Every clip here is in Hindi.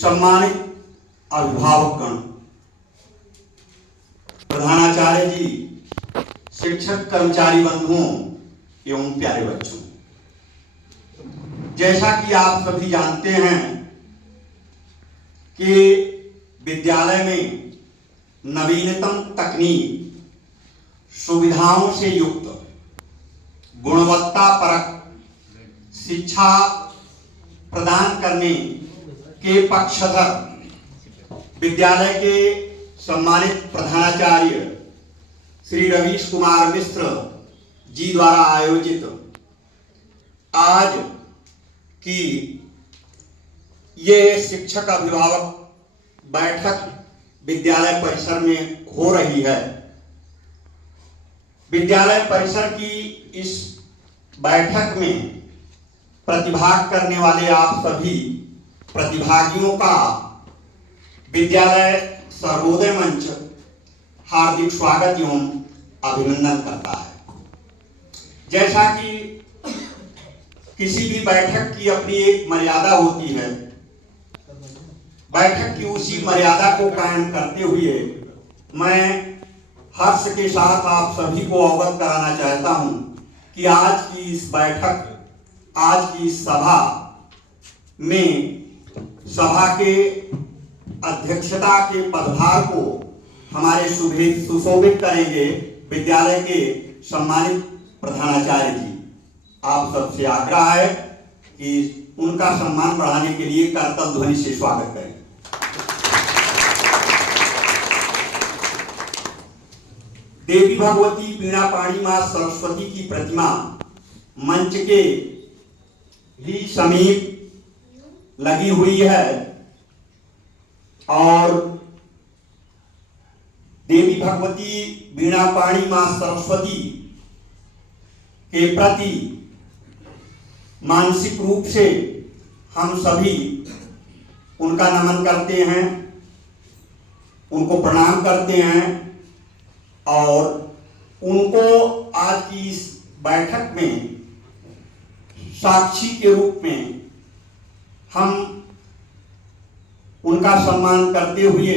सम्मानित अभिभावकगण, प्रधानाचार्य जी, शिक्षक कर्मचारी बंधुओं एवं प्यारे बच्चों, जैसा कि आप सभी जानते हैं कि विद्यालय में नवीनतम तकनीक, सुविधाओं से युक्त गुणवत्तापरक शिक्षा प्रदान करने के पक्षधर विद्यालय के सम्मानित प्रधानाचार्य श्री रवीश कुमार मिश्र जी द्वारा आयोजित आज की ये शिक्षक अभिभावक बैठक विद्यालय परिसर में हो रही है। विद्यालय परिसर की इस बैठक में प्रतिभाग करने वाले आप सभी प्रतिभागियों का विद्यालय सर्वोदय मंच हार्दिक स्वागत एवं अभिनंदन करता है। जैसा कि किसी भी बैठक की अपनी एक मर्यादा होती है, बैठक की उसी मर्यादा को कायम करते हुए मैं हर्ष के साथ आप सभी को अवगत कराना चाहता हूं कि आज की इस बैठक, आज की इस सभा में सभा के अध्यक्षता के पदभार को हमारे सुशोभित करेंगे विद्यालय के सम्मानित प्रधानाचार्य जी। आप सबसे आग्रह है कि उनका सम्मान बढ़ाने के लिए करतल ध्वनि से स्वागत करें। देवी भगवती वीणा पाणी मां सरस्वती की प्रतिमा मंच के ही समीप लगी हुई है और देवी भगवती वीणा पाणी मां सरस्वती के प्रति मानसिक रूप से हम सभी उनका नमन करते हैं, उनको प्रणाम करते हैं और उनको आज की इस बैठक में साक्षी के रूप में हम उनका सम्मान करते हुए,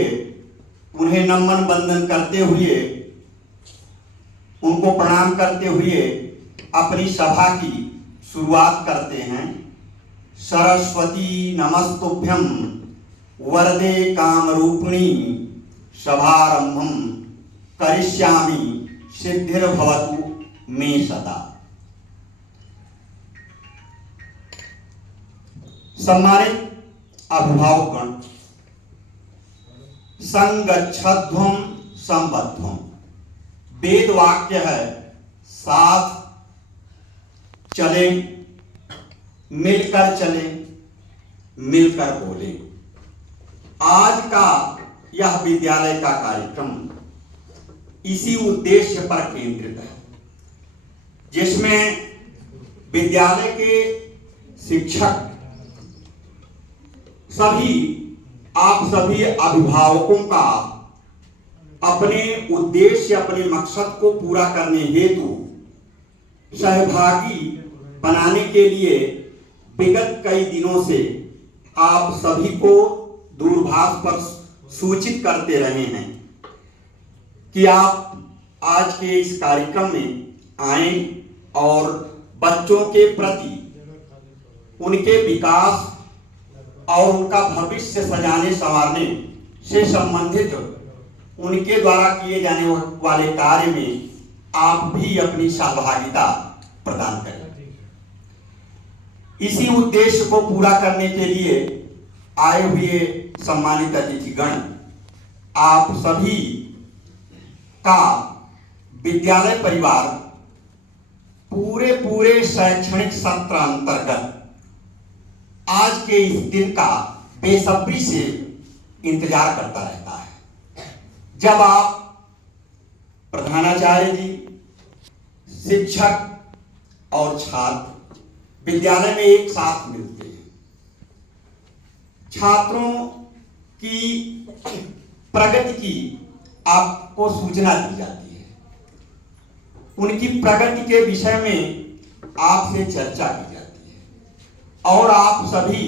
उन्हें नमन बंदन करते हुए, उनको प्रणाम करते हुए अपनी सभा की शुरुआत करते हैं। सरस्वती नमस्तुभ्यं वरदे कामरूपिणी सभारंभम करिष्यामि सिद्धिर्भवतु मे सदा। सम्मानित अभिभावकगण, संगच्छध्वं संबद्धं वेद वाक्य है, साथ चले, मिलकर चले, मिलकर बोले। आज का यह विद्यालय का कार्यक्रम इसी उद्देश्य पर केंद्रित है, जिसमें विद्यालय के शिक्षक सभी, आप सभी अभिभावकों का अपने उद्देश्य, अपने मकसद को पूरा करने हेतु सहभागी बनाने के लिए विगत कई दिनों से आप सभी को दूरभाष पर सूचित करते रहे हैं कि आप आज के इस कार्यक्रम में आए और बच्चों के प्रति, उनके विकास और उनका भविष्य सजाने संवारने से संबंधित उनके द्वारा किए जाने वाले कार्य में आप भी अपनी सहभागिता प्रदान करें। इसी उद्देश्य को पूरा करने के लिए आए हुए सम्मानित अतिथिगण, आप सभी का विद्यालय परिवार पूरे शैक्षणिक सत्र अंतर्गत आज के इस दिन का बेसब्री से इंतजार करता रहता है, जब आप प्रधानाचार्य जी, शिक्षक और छात्र विद्यालय में एक साथ मिलते हैं। छात्रों की प्रगति की आपको सूचना दी जाती है, उनकी प्रगति के विषय में आपसे चर्चा की जाती है और आप सभी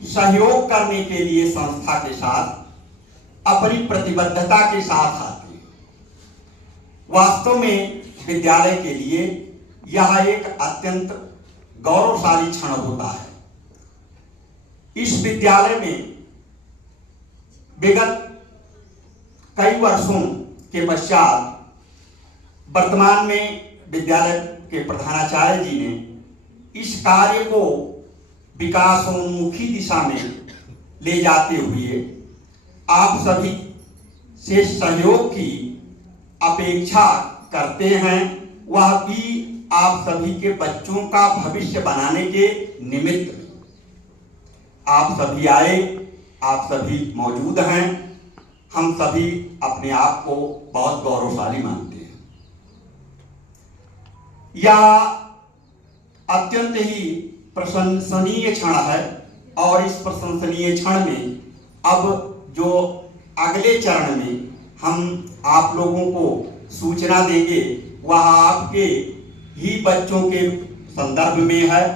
सहयोग करने के लिए संस्था के साथ अपनी प्रतिबद्धता के साथ आते हैं। वास्तव में विद्यालय के लिए यह एक अत्यंत गौरवशाली क्षण होता है। इस विद्यालय में विगत कई वर्षों के पश्चात वर्तमान में विद्यालय के प्रधानाचार्य जी ने इस कार्य को विकासोन्मुखी दिशा में ले जाते हुए आप सभी से सहयोग की अपेक्षा करते हैं, वह भी आप सभी के बच्चों का भविष्य बनाने के निमित्त। आप सभी आए, आप सभी मौजूद हैं, हम सभी अपने आप को बहुत गौरवशाली मानते हैं। यह अत्यंत ही प्रशंसनीय क्षण है और इस प्रशंसनीय क्षण में अब जो अगले चरण में हम आप लोगों को सूचना देंगे वह आपके ही बच्चों के संदर्भ में है।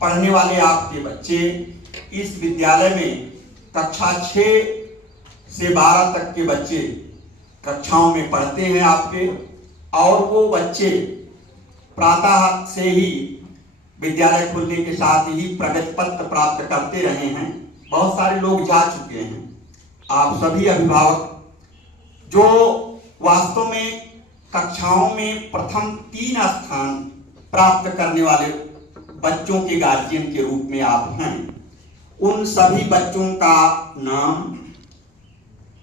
पढ़ने वाले आपके बच्चे इस विद्यालय में कक्षा 6 से 12 तक के बच्चे कक्षाओं में पढ़ते हैं आपके, और वो बच्चे प्रातः से ही विद्यालय खुलने के साथ ही प्रगति पत्र प्राप्त करते रहे हैं। बहुत सारे लोग जा चुके हैं। आप सभी अभिभावक जो वास्तव में कक्षाओं में प्रथम 3 स्थान प्राप्त करने वाले बच्चों के गार्जियन के रूप में आप हैं, उन सभी बच्चों का नाम,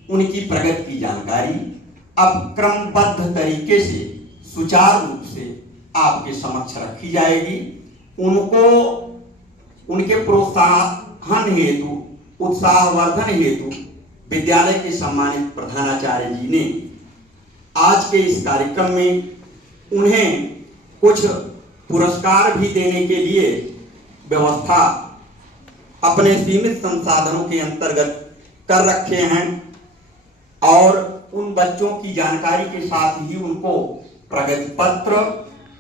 उनकी प्रगति की जानकारी अब क्रमबद्ध तरीके से सुचारू रूप से आपके समक्ष रखी जाएगी। उनको उनके प्रोत्साहन हेतु, उत्साहवर्धन हेतु विद्यालय के सम्मानित प्रधानाचार्य जी ने आज के इस कार्यक्रम में उन्हें कुछ पुरस्कार भी देने के लिए व्यवस्था अपने सीमित संसाधनों के अंतर्गत कर रखे हैं, और उन बच्चों की जानकारी के साथ ही उनको प्रगति पत्र,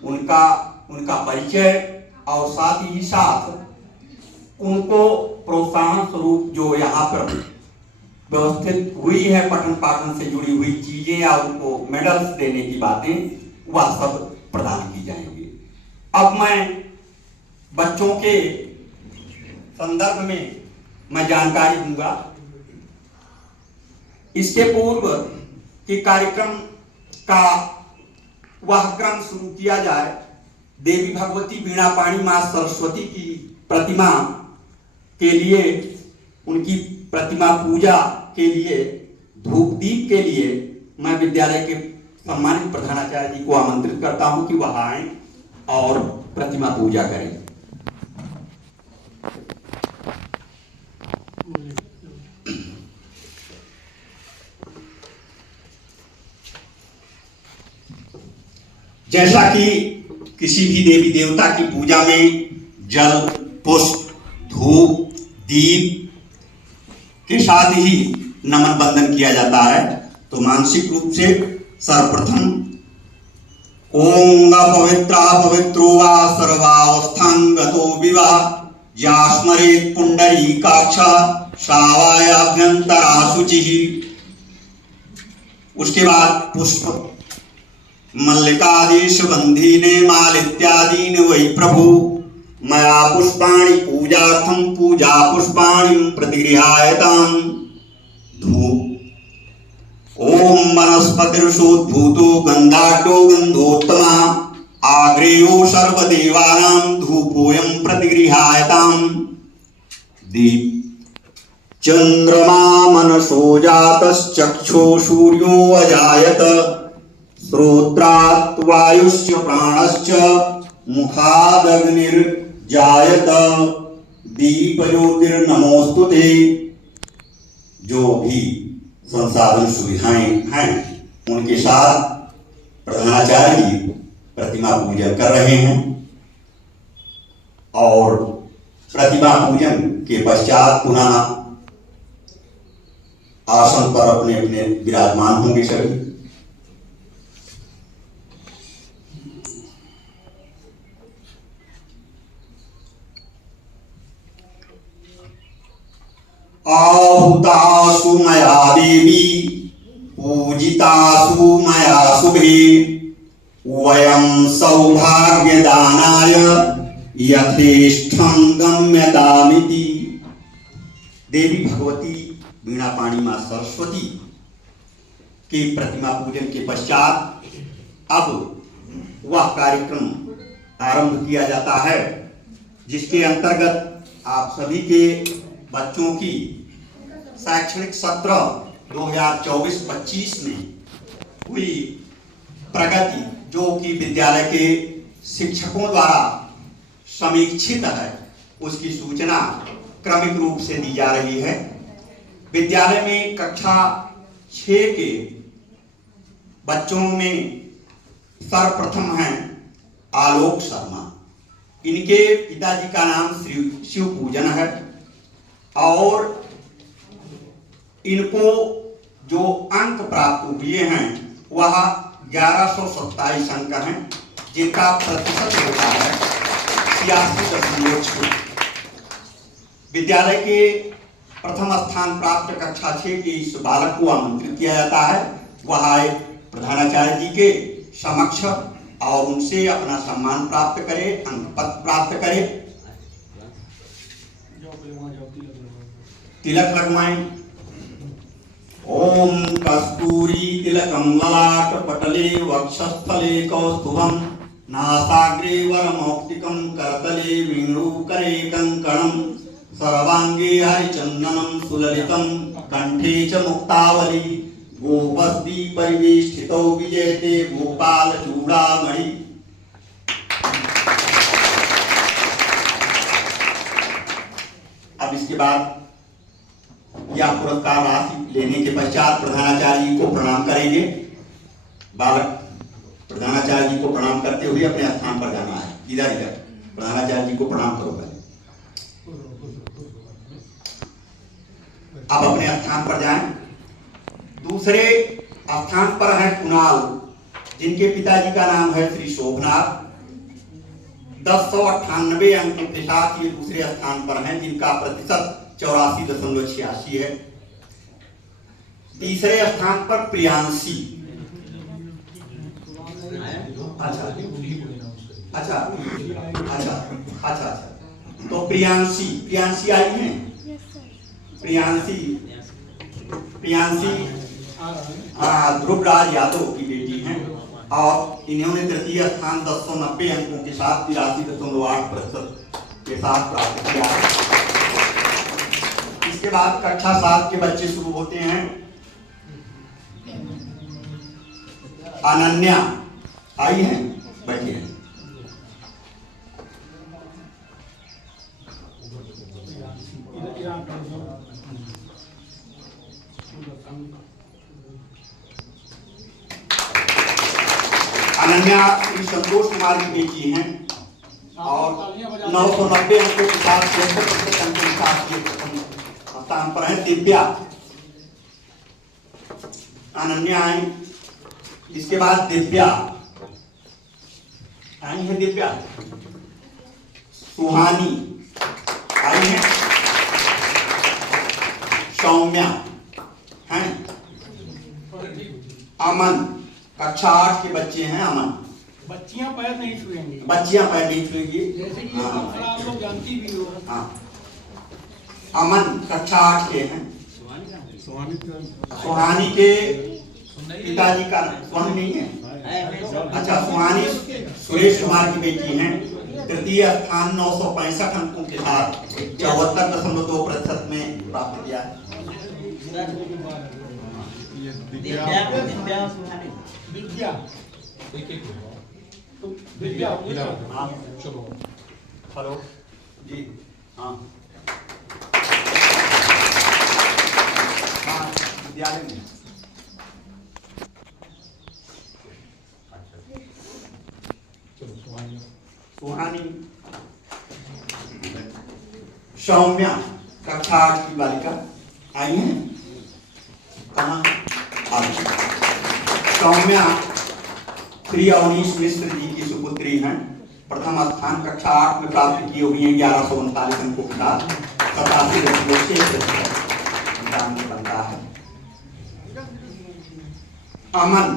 उनका परिचय और साथ ही साथ उनको प्रोत्साहन स्वरूप जो यहाँ पर व्यवस्थित हुई है पठन पाठन से जुड़ी हुई चीजें या उनको मेडल्स देने की बातें, वह सब प्रदान की जाएंगी। अब मैं बच्चों के संदर्भ में मैं जानकारी दूंगा। इसके पूर्व के कार्यक्रम का वह क्रम शुरू किया जाए। देवी भगवती वीणा पाणी मां सरस्वती की प्रतिमा के लिए, उनकी प्रतिमा पूजा के लिए, धूप दीप के लिए मैं विद्यालय के सम्मानित प्रधानाचार्य जी को आमंत्रित करता हूं कि वह आए और प्रतिमा पूजा करें। जैसा कि किसी भी देवी देवता की पूजा में जल, पुष्प, धूप, दीप के साथ ही नमन बंदन किया जाता है, तो मानसिक रूप से सर्वप्रथम ओम पवित्रा पवित्रो वा सर्वावस्थांगतो विवाह या स्मरेत् पुंडरीकाक्षा सावायाभ्यंतरा शुचिः। उसके बाद पुष्प मल्लिकादेश बंधीने मालित्यादीन वै प्रभु मया पुष्पाणि पूजार्थं पूजा पुष्पाणि प्रतिगृहायताम्। धूप ओम वनस्पतिर्षोद्भूतो गंधाढ्यो गंधोत्तमा आग्रेयो सर्वदेवानां धूपोऽयं प्रतिगृहायताम्। दीप चंद्रमा मनसो जातश्चक्षो सूर्यो अजायत श्रोत्रात् वायुश्च प्राणश्च मुखादग्निर्जायत दीपज्योतिर्नमोस्तुते। जो भी संसाधन सुविधाएं हैं उनके साथ प्रधानाचार्य जी प्रतिमा पूजन कर रहे हैं, और प्रतिमा पूजन के पश्चात पुनः आसन पर अपने अपने विराजमान होंगे सभी। आहुतासु मया देवी पूजितासु मया शुभे वयं सौभाग्यदानाय यथेष्टं गम्यतामिति। देवी भगवती वीणा पाणी मां सरस्वती के प्रतिमा पूजन के पश्चात अब वह कार्यक्रम आरंभ किया जाता है जिसके अंतर्गत आप सभी के बच्चों की शैक्षणिक सत्र 2024-25 में हुई प्रगति, जो कि विद्यालय के शिक्षकों द्वारा समीक्षित है, उसकी सूचना क्रमिक रूप से दी जा रही है। विद्यालय में कक्षा 6 के बच्चों में सर्वप्रथम हैं आलोक शर्मा। इनके पिताजी का नाम श्री शिव पूजन है और इनको जो अंक प्राप्त हुए हैं वह 1127 अंक हैं, जिनका प्रतिशत होता है 86.6। विद्यालय के प्रथम स्थान प्राप्त कक्षा 6 के इस बालक को आमंत्रित किया जाता है, वह आए प्रधानाचार्य जी के समक्ष और उनसे अपना सम्मान प्राप्त करे, अंक पत्र प्राप्त करे, तिलक लगवाएं। ओम कस्तूरी तिलकम ललाट पटले वक्षस्थले कौस्तुभम नासाग्रे वरमौक्तिकं करतले वेणुकरे कंकणं सर्वांगे हरिचंदनं सुललितं कंठे च मुक्तावली गोपस्ती परिवेष्टितो विजयते गोपाल चूड़ामणि। अब इसके बाद यह पुरस्कार राशि लेने के पश्चात प्रधानाचार्य जी को प्रणाम करेंगे। बालक प्रधानाचार्य जी को प्रणाम करते हुए अपने स्थान पर जाना है। इधर इधर प्रधानाचार्य जी को प्रणाम करो पहले। अब अपने स्थान पर जाएं। दूसरे स्थान पर है कुणाल, जिनके पिताजी का नाम है श्री शोभनाथ। 1098 अंकों के साथ ये दूसरे स्थान पर हैं, जिनका प्रतिशत 84.86 है। तीसरे स्थान पर प्रियांशी। अच्छा अच्छा अच्छा अच्छा अच्छा, तो प्रियांशी आई है। प्रियांशी ध्रुवराज यादव की बेटी हैं और इन्होंने तृतीय स्थान 1090 अंकों के साथ 83.8% के साथ प्राप्त किया है। इसके बाद कक्षा 7 के बच्चे शुरू होते हैं। अनन्या आई हैं, बैठी हैं। अनन्या श्री संतोष कुमार की बेटी हैं और 990 अंकों के साथ 76% अंकों के साथ स्थान पर है। दिव्या, अनन्या आई, इसके बाद दिव्या आई है। दिव्या सुहानी आई है। सौम्या हैं। अमन, कक्षा 8 के बच्चे हैं। अमन, बच्चियां पैर नहीं छुएंगी। बच्चियां पैर नहीं छुएंगी, जैसे कि आप लोग जानती भी हो। हाँ। अमन कक्षा 8 के हैं। सुहानी के पिताजी का सुहानी नहीं है। अच्छा, सुहानी सुरेश कुमार की बेटी हैं। तृतीय स्थान 965 अंकों के साथ 74.2% में प्राप्त किया है। विद्या हेलो जी। हाँ विद्यालय में सुहानी, सौम्या कक्षा 8 की बालिका आई है। कहाँ? सौम्या श्री अवनीश मिश्र जी की सुपुत्री हैं। प्रथम स्थान कक्षा 8 में प्राप्त की हुई है 1139 अंकों के साथ 87.6%। अमन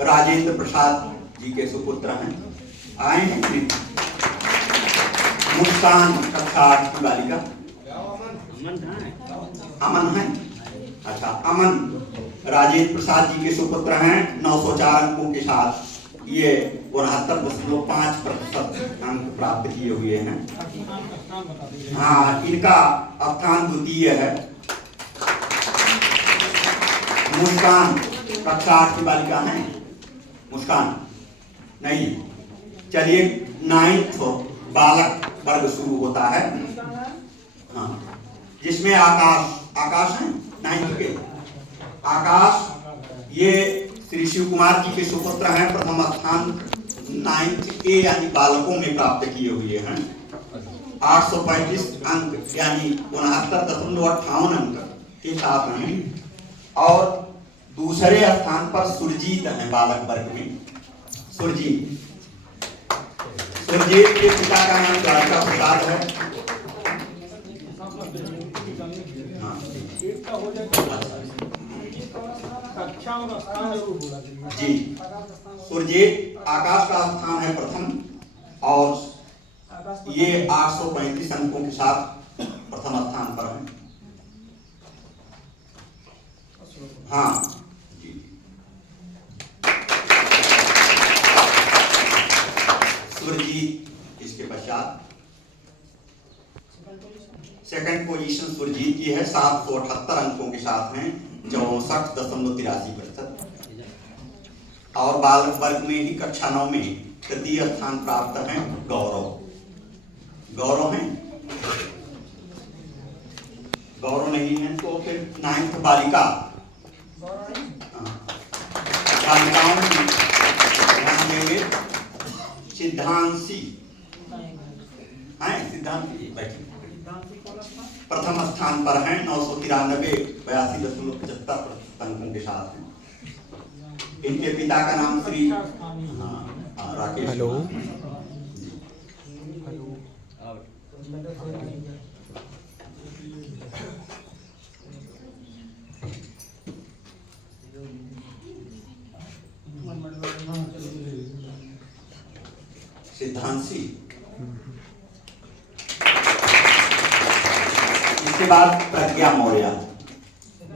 राजेंद्र प्रसाद जी के सुपुत्र हैं, आए हैं कि नहीं? मुस्कान कक्षा 8 की बालिका, अमन है। अच्छा, अमन राजेंद्र प्रसाद जी के सुपुत्र हैं, 904 अंकों के साथ ये 69.5% अंक प्राप्त किए हुए हैं। हाँ, इनका स्थान द्वितीय है। मुस्कान कक्षा 8 की बालिका है, मुस्कान नहीं। चलिए, 9th बालक वर्ग शुरू होता है, हाँ, जिसमें आकाश है 9th के। आकाश ये श्री शिव कुमार जी के सुपुत्र हैं, प्रथम स्थान 9th ए यानी बालकों में प्राप्त किए हुए हैं। 835 अंक यानी 69.58 अंक के साथ हैं। और दूसरे स्थान पर सुरजीत हैं बालक वर्ग में। सुरजीत के पिता का नाम द्वारका प्रसाद है। जी, सुरजीत आकाश का स्थान है प्रथम, और ये 835 अंकों के साथ प्रथम स्थान पर है। हाँ जी, सुरजीत इसके पश्चात सेकंड पोजीशन सुरजीत की है, 778 अंकों के साथ हैं, 64.83%। और बालक वर्ग में ही कक्षा 9 में तृतीय स्थान प्राप्त है गौरव हैं। गौरव नहीं है तो फिर 9th बालिका, बालिकाओं में ध्यान देंगे। सिद्धांशी हैं, सिद्धांशी बैठिए, प्रथम स्थान पर हैं, 993 82.75% अंकों के साथ हैं। इनके पिता का नाम श्री राकेश। हेलो, सिद्धांशी। इसके बाद प्रज्ञा मौर्य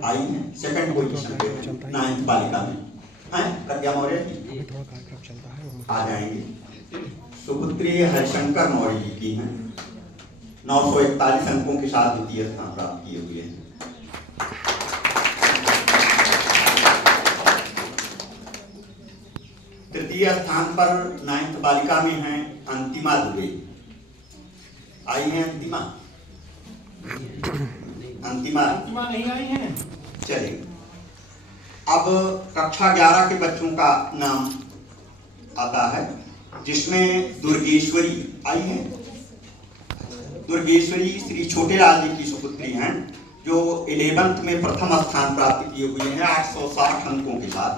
आई है सेकंड पोजीशन पे 9th बालिका में है। प्रज्ञा मौर्य आ जाएंगे। सुपुत्री हरिशंकर मौर्य जी की हैं, 941 अंकों के साथ द्वितीय स्थान प्राप्त किए हुए हैं। तृतीय स्थान पर 9th बालिका में हैं अंतिमा दुबे, आई हैं अंतिमा नहीं आई हैं। चलिए, अब कक्षा 11 के बच्चों का नाम आता है, जिसमें दुर्गेश्वरी आई है। दुर्गेश्वरी श्री छोटे लाल जी की सुपुत्री हैं, जो 11th में प्रथम स्थान प्राप्त किए हुए हैं 860 अंकों के साथ।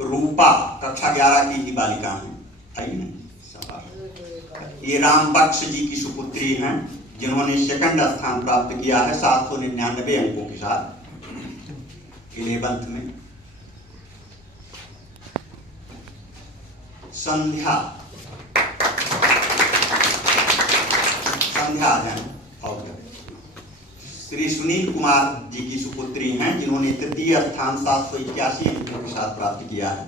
रूपा कक्षा 11 की ही बालिका हैं, आई है। ये राम बख्श जी की सुपुत्री हैं, जिन्होंने सेकंड स्थान प्राप्त किया है 799 अंकों के साथ 11th में। संध्या और श्री सुनील कुमार जी की सुपुत्री हैं, जिन्होंने तृतीय स्थान 781 अंकों के साथ प्राप्त किया है।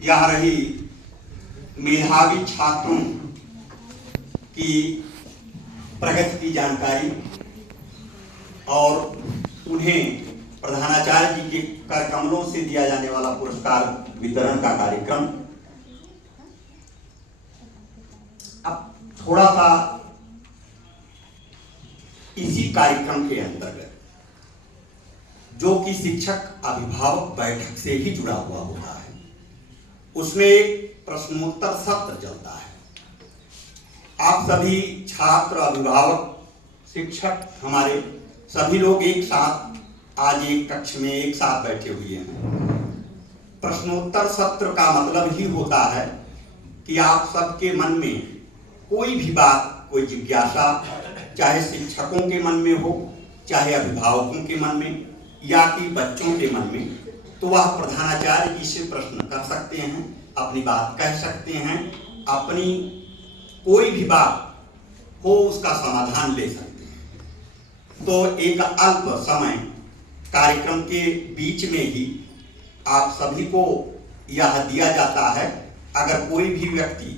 यह रही मेधावी छात्रों की प्रगति की जानकारी और उन्हें प्रधानाचार्य जी के कर कमलों से दिया जाने वाला पुरस्कार वितरण का कार्यक्रम। अब थोड़ा सा इसी कार्यक्रम के अंतर्गत, जो कि शिक्षक अभिभावक बैठक से ही जुड़ा हुआ होता है, उसमें एक प्रश्नोत्तर सत्र चलता है। आप सभी छात्र, अभिभावक, शिक्षक, हमारे सभी लोग एक साथ आज एक कक्ष में एक साथ बैठे हुए हैं। प्रश्नोत्तर सत्र का मतलब ही होता है कि आप सबके मन में कोई भी बात, कोई जिज्ञासा, चाहे शिक्षकों के मन में हो, चाहे अभिभावकों के मन में या कि बच्चों के मन में, तो वह प्रधानाचार्य जी से प्रश्न कर सकते हैं, अपनी बात कह सकते हैं, अपनी कोई भी बात हो उसका समाधान ले सकते हैं। तो एक अल्प समय कार्यक्रम के बीच में ही आप सभी को यह दिया जाता है। अगर कोई भी व्यक्ति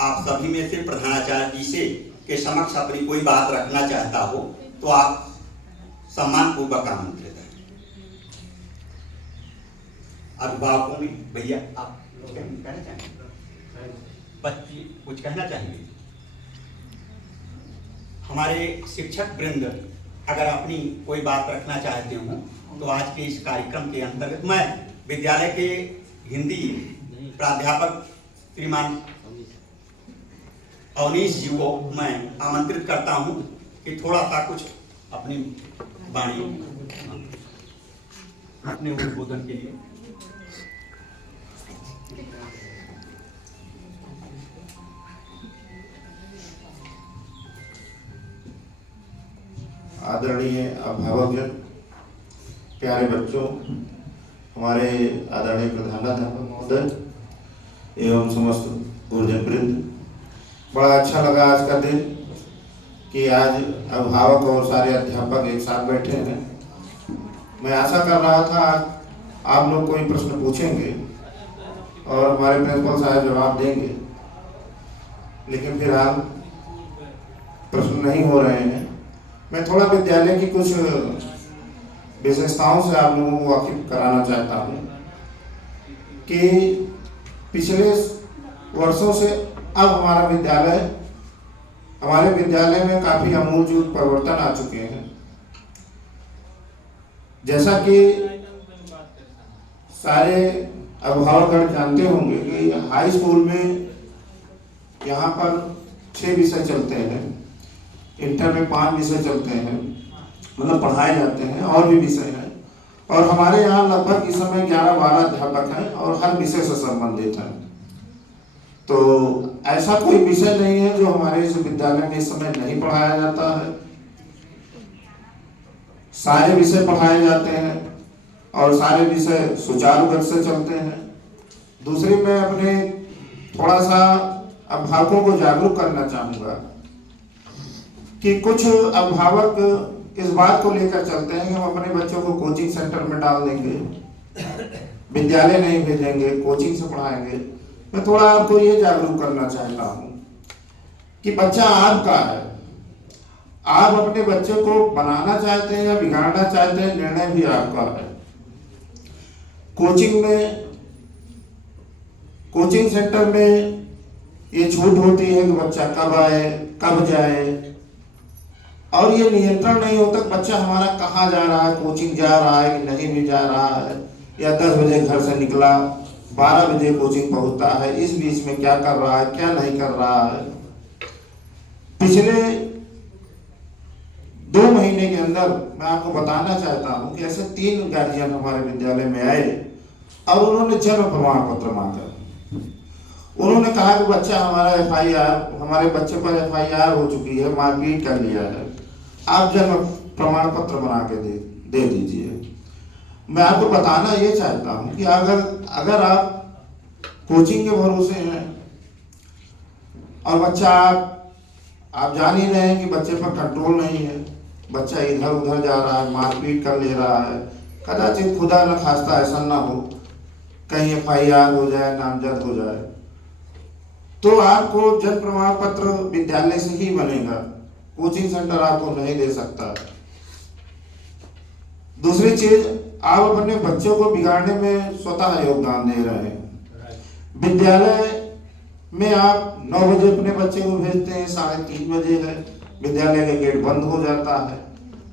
आप सभी में से प्रधानाचार्य जी से के समक्ष अपनी कोई बात रखना चाहता हो तो आप सम्मान पूर्वक आमंत्रित हैं। अभिभावकों में भैया आप कुछ कहना चाहेंगे? बच्चे कुछ कहना चाहेंगे? हमारे शिक्षक वृंद अगर अपनी कोई बात रखना चाहते हो तो आज के इस कार्यक्रम के अंतर्गत मैं विद्यालय के हिंदी प्राध्यापक श्रीमान अवनीश जी को मैं आमंत्रित करता हूं कि थोड़ा सा कुछ अपनी वाणी अपने उद्बोधन के लिए। आदरणीय अभिभावकजन, प्यारे बच्चों, हमारे आदरणीय प्रधानाध्यापक महोदय एवं समस्त गुरुजन वृंद, बड़ा अच्छा लगा आज का दिन कि आज अभिभावक और सारे अध्यापक एक साथ बैठे हैं। मैं आशा कर रहा था आप लोग कोई प्रश्न पूछेंगे और हमारे प्रिंसिपल साहब जवाब देंगे, लेकिन फिलहाल प्रश्न नहीं हो रहे हैं। मैं थोड़ा विद्यालय की कुछ विशेषताओं से आप लोगों को वाकिफ कराना चाहता हूँ कि पिछले वर्षों से अब हमारे विद्यालय में काफ़ी आमूलचूल परिवर्तन आ चुके हैं। जैसा कि सारे अभिभावकगण जानते होंगे कि हाई स्कूल में यहाँ पर 6 विषय चलते हैं, इंटर में 5 विषय चलते हैं, मतलब पढ़ाए जाते हैं, और भी विषय हैं। और हमारे यहाँ लगभग इस समय 11-12 अध्यापक हैं और हर विषय से संबंधित हैं। तो ऐसा कोई विषय नहीं है जो हमारे इस विद्यालय में इस समय नहीं पढ़ाया जाता है। सारे विषय पढ़ाए जाते हैं और सारे विषय सुचारू रूप से चलते हैं। दूसरी, मैं अपने थोड़ा सा अभिभावकों को जागरूक करना चाहूँगा कि कुछ अभिभावक इस बात को लेकर चलते हैं कि हम अपने बच्चों को कोचिंग सेंटर में डाल देंगे, विद्यालय नहीं भेजेंगे, कोचिंग से पढ़ाएंगे। मैं थोड़ा आपको ये जागरूक करना चाहता हूँ कि बच्चा आपका है, आप अपने बच्चे को बनाना चाहते हैं या बिगाड़ना चाहते हैं, निर्णय भी आपका है। कोचिंग सेंटर में ये छूट होती है कि बच्चा कब आए, कब जाए, और ये नियंत्रण नहीं होता बच्चा हमारा कहाँ जा रहा है, कोचिंग जा रहा है कि नहीं भी जा रहा है, या 10 बजे घर से निकला 12 बजे कोचिंग पहुंचता है, इस बीच में क्या कर रहा है, क्या नहीं कर रहा है। पिछले 2 महीने के अंदर मैं आपको बताना चाहता हूं कि ऐसे 3 गार्जियन हमारे विद्यालय में आए और उन्होंने जन्म प्रमाण पत्र मांगा। उन्होंने कहा कि बच्चा हमारे बच्चे पर FIR हो चुकी है, मारपीट कर लिया है, आप जन्म प्रमाण पत्र बना के दे दीजिए। मैं आपको बताना ये चाहता हूँ कि अगर आप कोचिंग के भरोसे हैं और बच्चा आप जान ही रहे हैं कि बच्चे पर कंट्रोल नहीं है, बच्चा इधर उधर जा रहा है, मारपीट कर ले रहा है, कदाचित खुदा न खास्ता ऐसा ना हो कहीं FIR हो जाए, नामजद हो जाए, तो आपको जन्म प्रमाण पत्र विद्यालय से ही बनेगा, कोचिंग सेंटर आपको नहीं दे सकता। दूसरी चीज, आप अपने बच्चों को बिगाड़ने में स्वतः योगदान दे रहे हैं। विद्यालय में आप 9 बजे अपने बच्चे को भेजते हैं, 3:30 बजे है, विद्यालय का गेट बंद हो जाता है।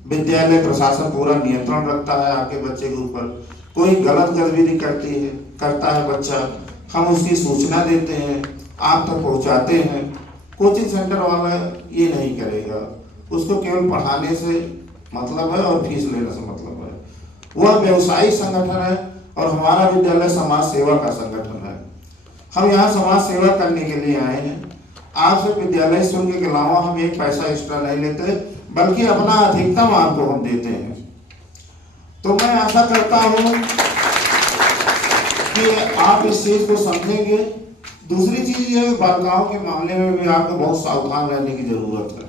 विद्यालय प्रशासन पूरा नियंत्रण रखता है आपके बच्चे के ऊपर। कोई गलत गतिविधि करता है बच्चा, हम उसकी सूचना देते हैं, आप तक पहुंचाते हैं, कोचिंग सेंटर वाला ये नहीं करेगा, उसको केवल पढ़ाने से मतलब है और फीस लेने से मतलब है। वह व्यवसायिक संगठन है और हमारा विद्यालय समाज सेवा का संगठन है। हम यहाँ समाज सेवा करने के लिए आए हैं। आपसे विद्यालय शुल्क के अलावा हम एक पैसा एक्स्ट्रा नहीं लेते, बल्कि अपना अधिकतम आपको हम देते हैं। तो मैं आशा करता हूँ कि आप इस चीज को समझेंगे। दूसरी चीज ये है, बालिकाओं के मामले में भी आपको बहुत सावधान रहने की जरूरत है।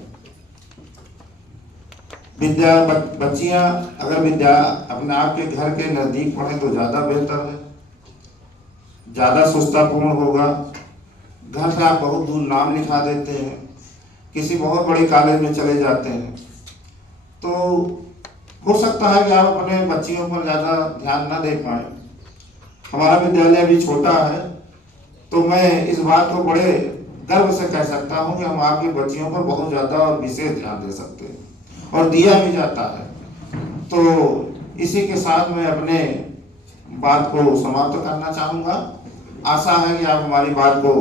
बच्चियां अगर विद्या अपने आपके घर के नजदीक पढ़े तो ज्यादा बेहतर है, ज्यादा सुस्तापूर्ण होगा। घर से आप बहुत दूर नाम लिखा देते हैं, किसी बहुत बड़े कॉलेज में चले जाते हैं, तो हो सकता है कि आप अपने बच्चियों पर ज़्यादा ध्यान न दे पाए। हमारा विद्यालय अभी छोटा है, तो मैं इस बात को बड़े गर्व से कह सकता हूं कि हम आपकी बच्चियों पर बहुत ज़्यादा और विशेष ध्यान दे सकते हैं और दिया भी जाता है। तो इसी के साथ मैं अपने बात को समाप्त करना चाहूँगा। आशा है कि आप हमारी बात को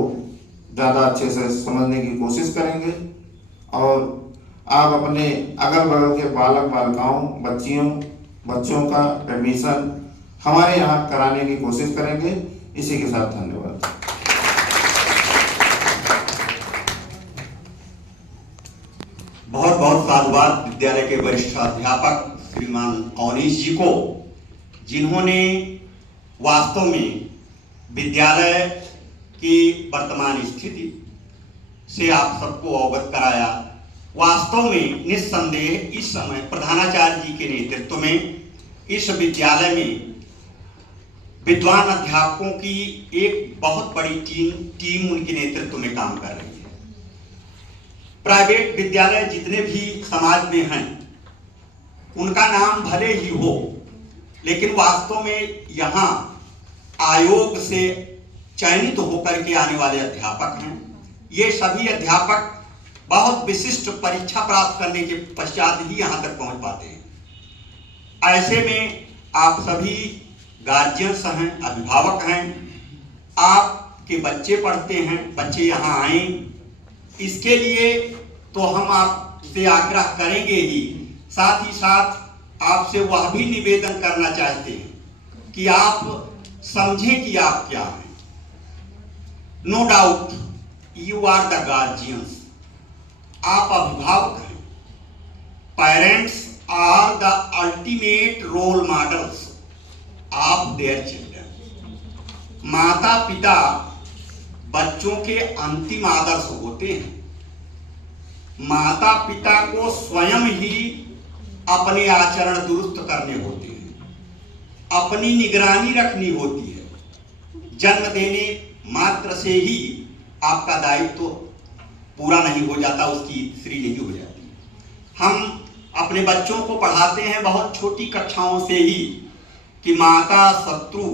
ज़्यादा अच्छे से समझने की कोशिश करेंगे और आप अपने अगल बगल के बालक बालिकाओं बच्चों का एडमिशन हमारे यहाँ कराने की कोशिश करेंगे। इसी के साथ धन्यवाद। बहुत बहुत साधुवाद विद्यालय के वरिष्ठ अध्यापक श्रीमान अवनीश जी को, जिन्होंने वास्तव में विद्यालय की वर्तमान स्थिति से आप सबको अवगत कराया। वास्तव में निस्संदेह इस समय प्रधानाचार्य जी के नेतृत्व में इस विद्यालय में विद्वान अध्यापकों की एक बहुत बड़ी टीम उनके नेतृत्व में काम कर रही है। प्राइवेट विद्यालय जितने भी समाज में हैं, उनका नाम भले ही हो, लेकिन वास्तव में यहाँ आयोग से चयनित होकर के आने वाले अध्यापक हैं। ये सभी अध्यापक बहुत विशिष्ट परीक्षा प्राप्त करने के पश्चात ही यहाँ तक पहुँच पाते हैं। ऐसे में आप सभी गार्जियंस हैं, अभिभावक हैं, आपके बच्चे पढ़ते हैं, बच्चे यहाँ आए, इसके लिए तो हम आपसे आग्रह करेंगे ही, साथ ही साथ आपसे वह भी निवेदन करना चाहते हैं कि आप समझें कि आप क्या हैं। No doubt you are the guardians, आप अभिभावक हैं। Parents are the ultimate role models of their children. माता पिता बच्चों के अंतिम आदर्श होते हैं। माता पिता को स्वयं ही अपने आचरण दुरुस्त करने होते हैं, अपनी निगरानी रखनी होती है। जन्म देने मात्र से ही आपका दायित्व तो पूरा नहीं हो जाता, उसकी श्री नहीं हो जाती। हम अपने बच्चों को पढ़ाते हैं बहुत छोटी कक्षाओं से ही कि माता शत्रु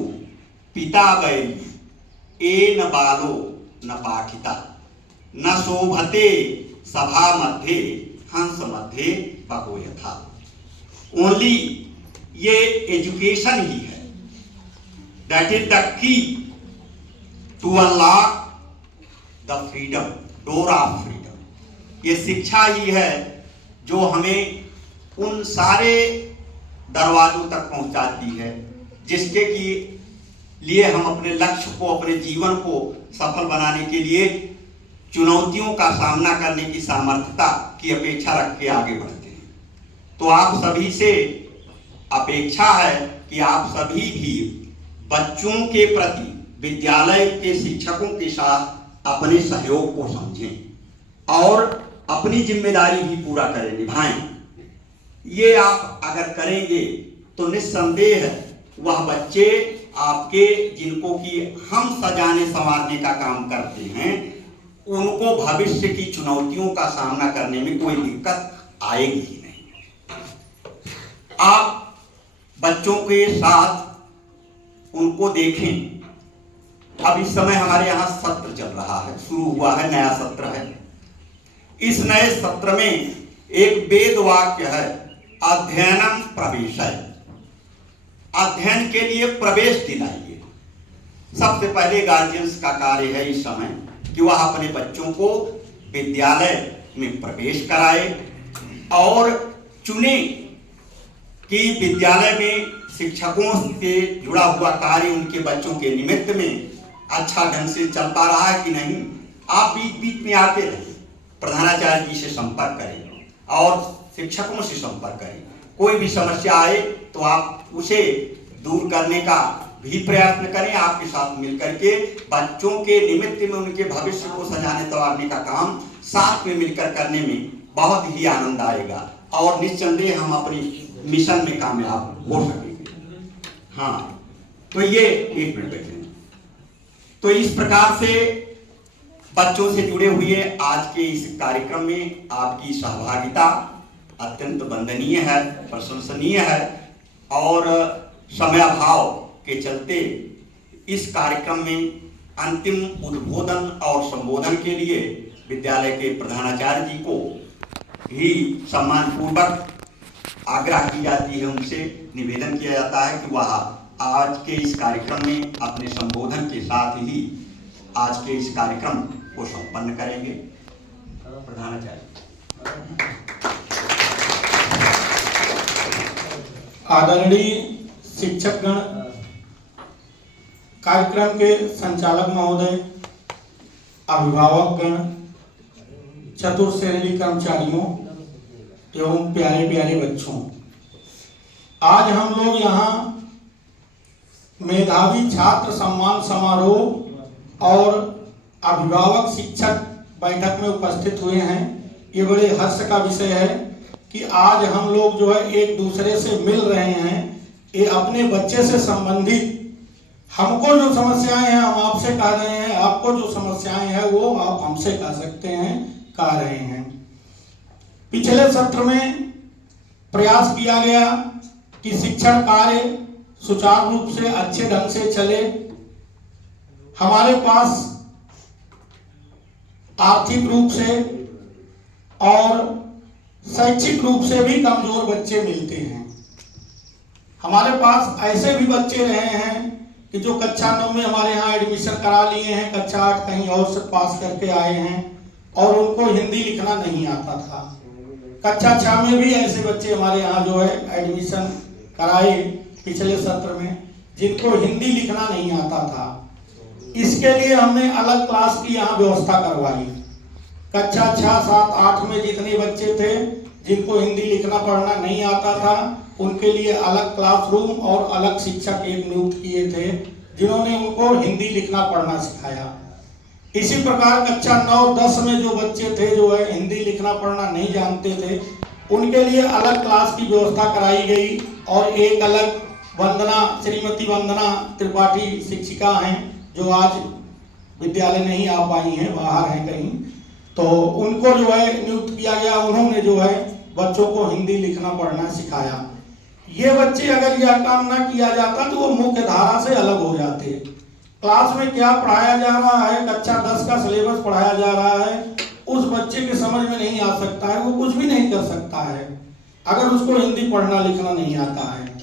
पिता बैरी, ए न बालो न पाठिता, न शोभते सभा मध्य हंस मध्य बहो यथा। ओनली ये एजुकेशन ही है, that is the key to unlock the freedom, door of freedom. ये शिक्षा ही है जो हमें उन सारे दरवाजों तक पहुंचाती है जिसके लिए हम अपने लक्ष्य को, अपने जीवन को सफल बनाने के लिए चुनौतियों का सामना करने की सामर्थ्यता की अपेक्षा रख के आगे बढ़ते हैं। तो आप सभी से अपेक्षा है कि आप सभी भी बच्चों के प्रति विद्यालय के शिक्षकों के साथ अपने सहयोग को समझें और अपनी जिम्मेदारी भी पूरा करें, निभाएं। ये आप अगर करेंगे तो निस्संदेह वह बच्चे आपके जिनको कि हम सजाने संवारने का काम करते हैं, उनको भविष्य की चुनौतियों का सामना करने में कोई दिक्कत आएगी ही नहीं। आप बच्चों के साथ उनको देखें। अब इस समय हमारे यहाँ सत्र चल रहा है, शुरू हुआ है, नया सत्र है। इस नए सत्र में एक वेद वाक्य है, अध्ययनम प्रवेशय। अध्ययन के लिए प्रवेश दिलाइए। सबसे पहले गार्जियंस का कार्य है इस समय कि वह अपने बच्चों को विद्यालय में प्रवेश कराए और चुने कि विद्यालय में शिक्षकों से जुड़ा हुआ कार्य उनके बच्चों के निमित्त में अच्छा ढंग से चल पा रहा है कि नहीं। आप बीच बीच में आते रहें, प्रधानाचार्य जी से संपर्क करें और शिक्षकों से संपर्क करें। कोई भी समस्या आए तो आप उसे दूर करने का भी प्रयत्न करें। आपके साथ मिलकर के बच्चों के निमित्त में उनके भविष्य को सजाने संवारने का काम साथ में मिलकर करने में बहुत ही आनंद आएगा और निस्संदेह हम अपनी मिशन में कामयाब हो सकेंगे। हाँ, तो ये एक मिनट बैठे। तो इस प्रकार से बच्चों से जुड़े हुए आज के इस कार्यक्रम में आपकी सहभागिता अत्यंत वंदनीय है, प्रशंसनीय है और समय अभाव के चलते इस कार्यक्रम में अंतिम उद्बोधन और संबोधन के लिए विद्यालय के प्रधानाचार्य जी को भी सम्मानपूर्वक आग्रह की जाती है, उनसे निवेदन किया जाता है कि वह आज के इस कार्यक्रम में अपने संबोधन के साथ ही आज के इस कार्यक्रम को संपन्न करेंगे। प्रधानाचार्य। आदरणीय शिक्षकगण, कार्यक्रम के संचालक महोदय, अभिभावकगण, चतुर श्रेणी कर्मचारियों एवं प्यारे प्यारे बच्चों, आज हम लोग यहाँ मेधावी छात्र सम्मान समारोह और अभिभावक शिक्षक बैठक में उपस्थित हुए हैं। ये बड़े हर्ष का विषय है कि आज हम लोग जो है एक दूसरे से मिल रहे हैं। ये अपने बच्चे से संबंधित हमको जो समस्याएं हैं हम आपसे कह रहे हैं, आपको जो समस्याएं हैं वो आप हमसे कह सकते हैं, कह रहे हैं। पिछले सत्र में प्रयास किया गया कि शिक्षण कार्य सुचारू रूप से अच्छे ढंग से चले। हमारे पास आर्थिक रूप से और शैक्षिक रूप से भी कमजोर बच्चे मिलते हैं। हमारे पास ऐसे भी बच्चे रहे हैं कि जो कक्षा 9 में हमारे यहाँ एडमिशन करा लिए हैं, कक्षा 8 कहीं और से पास करके आए हैं और उनको हिंदी लिखना नहीं आता था। कक्षा 6 में भी ऐसे बच्चे हमारे यहाँ जो है एडमिशन कराए पिछले सत्र में, जिनको हिंदी लिखना नहीं आता था। इसके लिए हमने अलग क्लास की यहाँ व्यवस्था करवाई। कक्षा 6, 7, 8 में जितने बच्चे थे जिनको हिंदी लिखना पढ़ना नहीं आता था, उनके लिए अलग क्लासरूम और अलग शिक्षक एक नियुक्त किए थे, जिन्होंने उनको हिंदी लिखना पढ़ना सिखाया। इसी प्रकार कक्षा 9, 10 में जो बच्चे थे जो है हिंदी लिखना पढ़ना नहीं जानते थे, उनके लिए अलग क्लास की व्यवस्था कराई गई और एक अलग श्रीमती वंदना त्रिपाठी शिक्षिका हैं जो आज विद्यालय नहीं आ पाई हैं, बाहर हैं कहीं, तो उनको जो है नियुक्त किया गया। उन्होंने जो है बच्चों को हिंदी लिखना पढ़ना सिखाया। ये बच्चे अगर यह काम ना किया जाता तो वो मुख्य धारा से अलग हो जाते। क्लास में क्या पढ़ाया जा रहा है, कक्षा 10 का सिलेबस पढ़ाया जा रहा है, उस बच्चे के समझ में नहीं आ सकता है, वो कुछ भी नहीं कर सकता है अगर उसको हिंदी पढ़ना लिखना नहीं आता है।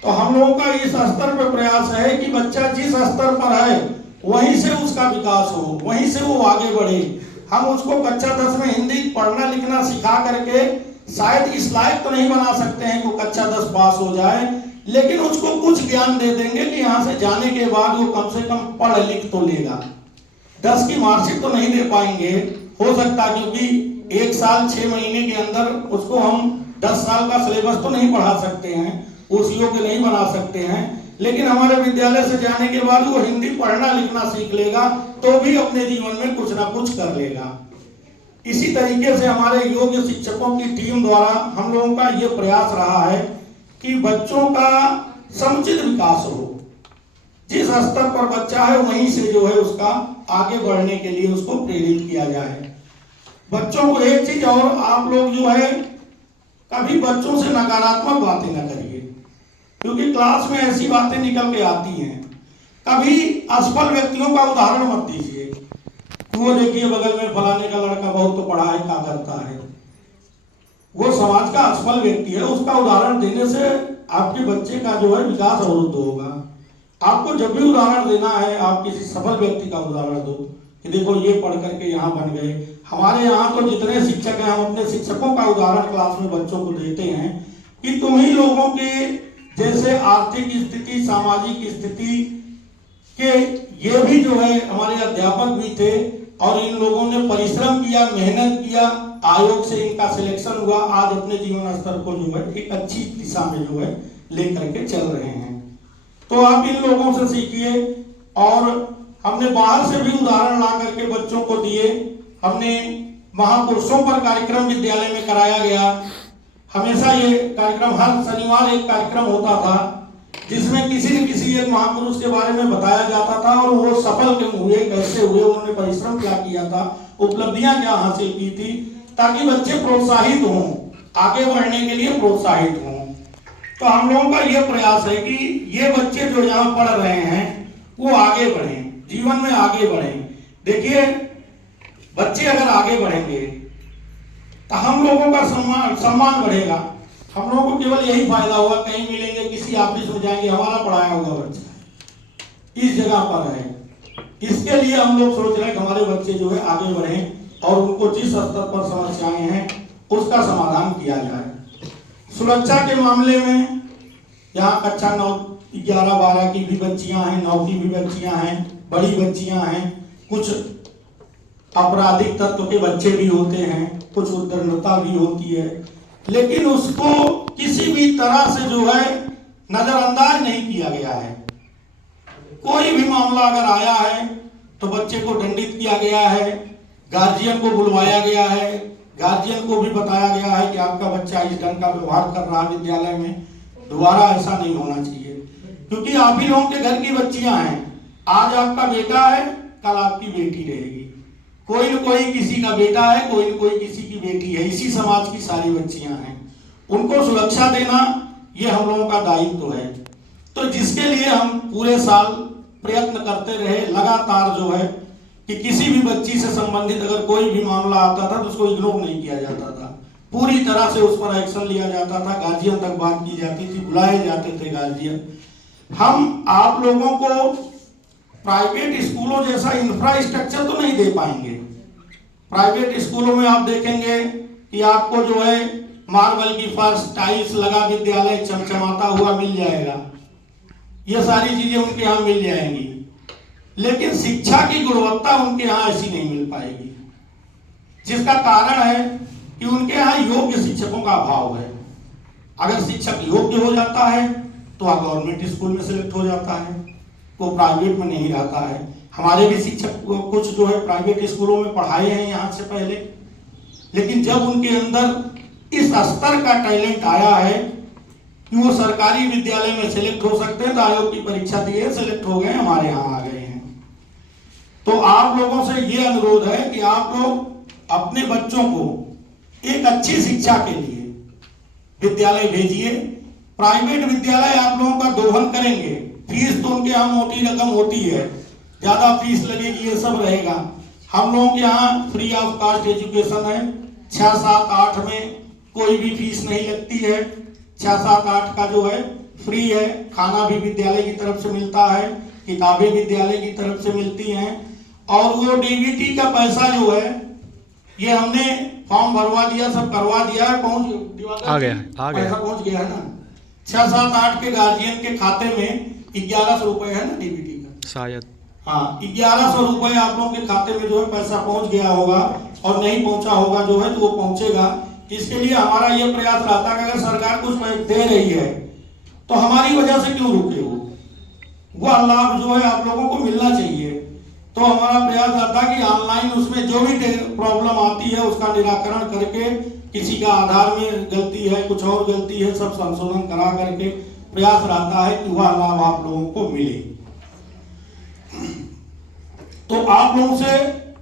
तो हम लोगों का इस स्तर पर प्रयास है कि बच्चा जिस स्तर पर है वहीं से उसका विकास हो, वहीं से वो आगे बढ़े। हम उसको कक्षा 10 में हिंदी पढ़ना लिखना सिखा करके शायद इस लायक तो नहीं बना सकते हैं कि कक्षा 10 पास हो जाए, लेकिन उसको कुछ ज्ञान दे देंगे कि यहाँ से जाने के बाद वो कम से कम पढ़ लिख तो लेगा। 10 की मार्कशीट तो नहीं दे पाएंगे, हो सकता है, क्योंकि 1 साल 6 महीने के अंदर उसको हम 10 साल का सिलेबस तो नहीं पढ़ा सकते हैं, उस योग्य नहीं बना सकते हैं, लेकिन हमारे विद्यालय से जाने के बाद वो हिंदी पढ़ना लिखना सीख लेगा तो भी अपने जीवन में कुछ ना कुछ कर लेगा। इसी तरीके से हमारे योग्य शिक्षकों की टीम द्वारा हम लोगों का ये प्रयास रहा है कि बच्चों का समुचित विकास हो। जिस स्तर पर बच्चा है वहीं से जो है उसका आगे बढ़ने के लिए उसको प्रेरित किया जाए। बच्चों को एक चीज और, आप लोग जो है कभी बच्चों से नकारात्मक बातें न करिए, क्योंकि क्लास में ऐसी बातें निकल के आती हैं। कभी असफल व्यक्तियों का उदाहरण मत दीजिए, वो देखिए बगल में फलाने का लड़का बहुत तो पढ़ा है, क्या करता है, वो समाज का असफल व्यक्ति है। उसका उदाहरण देने से आपके बच्चे का जो है विकास अवरुद्ध होगा। आपको जब भी उदाहरण देना है आप किसी सफल व्यक्ति का उदाहरण दो, कि देखो ये पढ़ करके यहाँ बन गए। हमारे यहाँ तो जितने शिक्षक हैं, हम अपने शिक्षकों का उदाहरण क्लास में बच्चों को देते हैं कि तुम ही लोगों के जैसे आर्थिक स्थिति, सामाजिक स्थिति के ये भी जो है हमारे अध्यापक भी थे और इन लोगों ने परिश्रम किया, मेहनत किया, आयोग से इनका सिलेक्शन हुआ, आज अपने जीवन स्तर को जो है एक अच्छी दिशा में जो है लेकर के चल रहे हैं। तो आप इन लोगों से सीखिए। और हमने बाहर से भी उदाहरण ला करके बच्चों को दिए। हमने महापुरुषों पर कार्यक्रम विद्यालय में कराया गया। हमेशा ये कार्यक्रम, हर शनिवार एक कार्यक्रम होता था जिसमें किसी न किसी एक महापुरुष के बारे में बताया जाता था और वो सफल क्यों हुए, कैसे हुए, उन्होंने परिश्रम क्या किया था, उपलब्धियां क्या हासिल की थी, ताकि बच्चे प्रोत्साहित हों, आगे बढ़ने के लिए प्रोत्साहित हों। तो हम लोगों का ये प्रयास है कि ये बच्चे जो यहाँ पढ़ रहे हैं वो आगे बढ़ें, जीवन में आगे बढ़ें। देखिए, बच्चे अगर आगे बढ़ेंगे तो हम लोगों का सम्मान बढ़ेगा। हम लोगों को केवल यही फायदा होगा, कहीं मिलेंगे, किसी ऑफिस में जाएंगे, हमारा पढ़ाया हुआ बच्चा इस जगह पर है। इसके लिए हम लोग सोच रहे हैं कि हमारे बच्चे जो है आगे बढ़ें और उनको जिस स्तर पर समस्याएं हैं उसका समाधान किया जाए। सुरक्षा के मामले में यहाँ कक्षा 9, 11, 12 की भी बच्चियां हैं, 9 की भी बच्चियां हैं, बड़ी बच्चियां हैं, कुछ आपराधिक तत्व के बच्चे भी होते हैं, कुछ उद्दंडता भी होती है, लेकिन उसको किसी भी तरह से जो है नजरअंदाज नहीं किया गया है। कोई भी मामला अगर आया है तो बच्चे को दंडित किया गया है, गार्जियन को बुलवाया गया है, गार्जियन को भी बताया गया है कि आपका बच्चा इस ढंग का व्यवहार कर रहा है विद्यालय में, दोबारा ऐसा नहीं होना चाहिए। क्योंकि आप ही लोगों के घर की बच्चियां हैं, आज आपका बेटा है, कल आपकी बेटी रहेगी। कोई न कोई किसी का बेटा है, कोई न कोई किसी की बेटी है, इसी समाज की सारी बच्चियां हैं। उनको सुरक्षा देना ये हम लोगों का दायित्व है। तो जिसके लिए हम पूरे साल प्रयत्न करते रहे, लगातार जो है कि किसी भी बच्ची से संबंधित अगर कोई भी मामला आता था तो उसको इग्नोर नहीं किया जाता था, पूरी तरह से उस पर एक्शन लिया जाता था, गार्जियन तक बात की जाती थी, बुलाए जाते थे गार्जियन। हम आप लोगों को प्राइवेट स्कूलों जैसा इंफ्रास्ट्रक्चर तो नहीं दे पाएंगे। प्राइवेट स्कूलों में आप देखेंगे कि आपको जो है मार्बल की फर्श, टाइल्स लगा विद्यालय चमचमाता हुआ मिल जाएगा, ये सारी चीजें उनके यहाँ मिल जाएंगी, लेकिन शिक्षा की गुणवत्ता उनके यहाँ ऐसी नहीं मिल पाएगी। जिसका कारण है कि उनके यहाँ योग्य शिक्षकों का अभाव है। अगर शिक्षक योग्य हो जाता है तो वह गवर्नमेंट स्कूल में सिलेक्ट हो जाता है, वो प्राइवेट में नहीं रहता है। हमारे भी शिक्षक कुछ जो है प्राइवेट स्कूलों में पढ़ाए हैं यहाँ से पहले, लेकिन जब उनके अंदर इस स्तर का टैलेंट आया है कि वो सरकारी विद्यालय में सिलेक्ट हो सकते हैं, तो आयोग की परीक्षा दिए, सिलेक्ट हो गए, हमारे यहाँ आ गए हैं। तो आप लोगों से ये अनुरोध है कि आप लोग अपने बच्चों को एक अच्छी शिक्षा के लिए विद्यालय भेजिए। प्राइवेट विद्यालय आप लोगों का दोहन करेंगे, फीस तो उनके यहाँ मोटी रकम होती है, ज्यादा फीस लगेगी, ये सब रहेगा। हम लोगों के यहाँ फ्री ऑफ कॉस्ट एजुकेशन है, 6, 7, 8 में कोई भी फीस नहीं लगती है। 6, 7, 8 का जो है फ्री है। खाना भी विद्यालय की तरफ से मिलता है, किताबें विद्यालय की तरफ से मिलती हैं, और वो डीबीटी का पैसा जो है ये हमने फॉर्म भरवा दिया, सब करवा दिया है, पहुंच आ गया पैसा पहुंच गया है ना। 6, 7, 8 के गार्जियन के खाते में 1100 रुपए है ना डीबीटी का, शायद। हाँ, 1100 रुपए आप लोगों के खाते में जो है पैसा पहुंच गया होगा, और नहीं पहुंचा होगा जो है तो वो पहुंचेगा। इसके लिए हमारा ये प्रयास रहता है कि अगर सरकार कुछ दे रही है तो हमारी वजह से क्यों रुके, वो लाभ जो है आप लोगों को मिलना चाहिए। तो हमारा प्रयास रहता है कि ऑनलाइन उसमें जो भी प्रॉब्लम आती है उसका निराकरण करके, किसी का आधार में गलती है, कुछ और गलती है, सब संशोधन करा करके प्रयास रहता है कि वह लाभ आप लोगों को मिले। तो आप लोगों से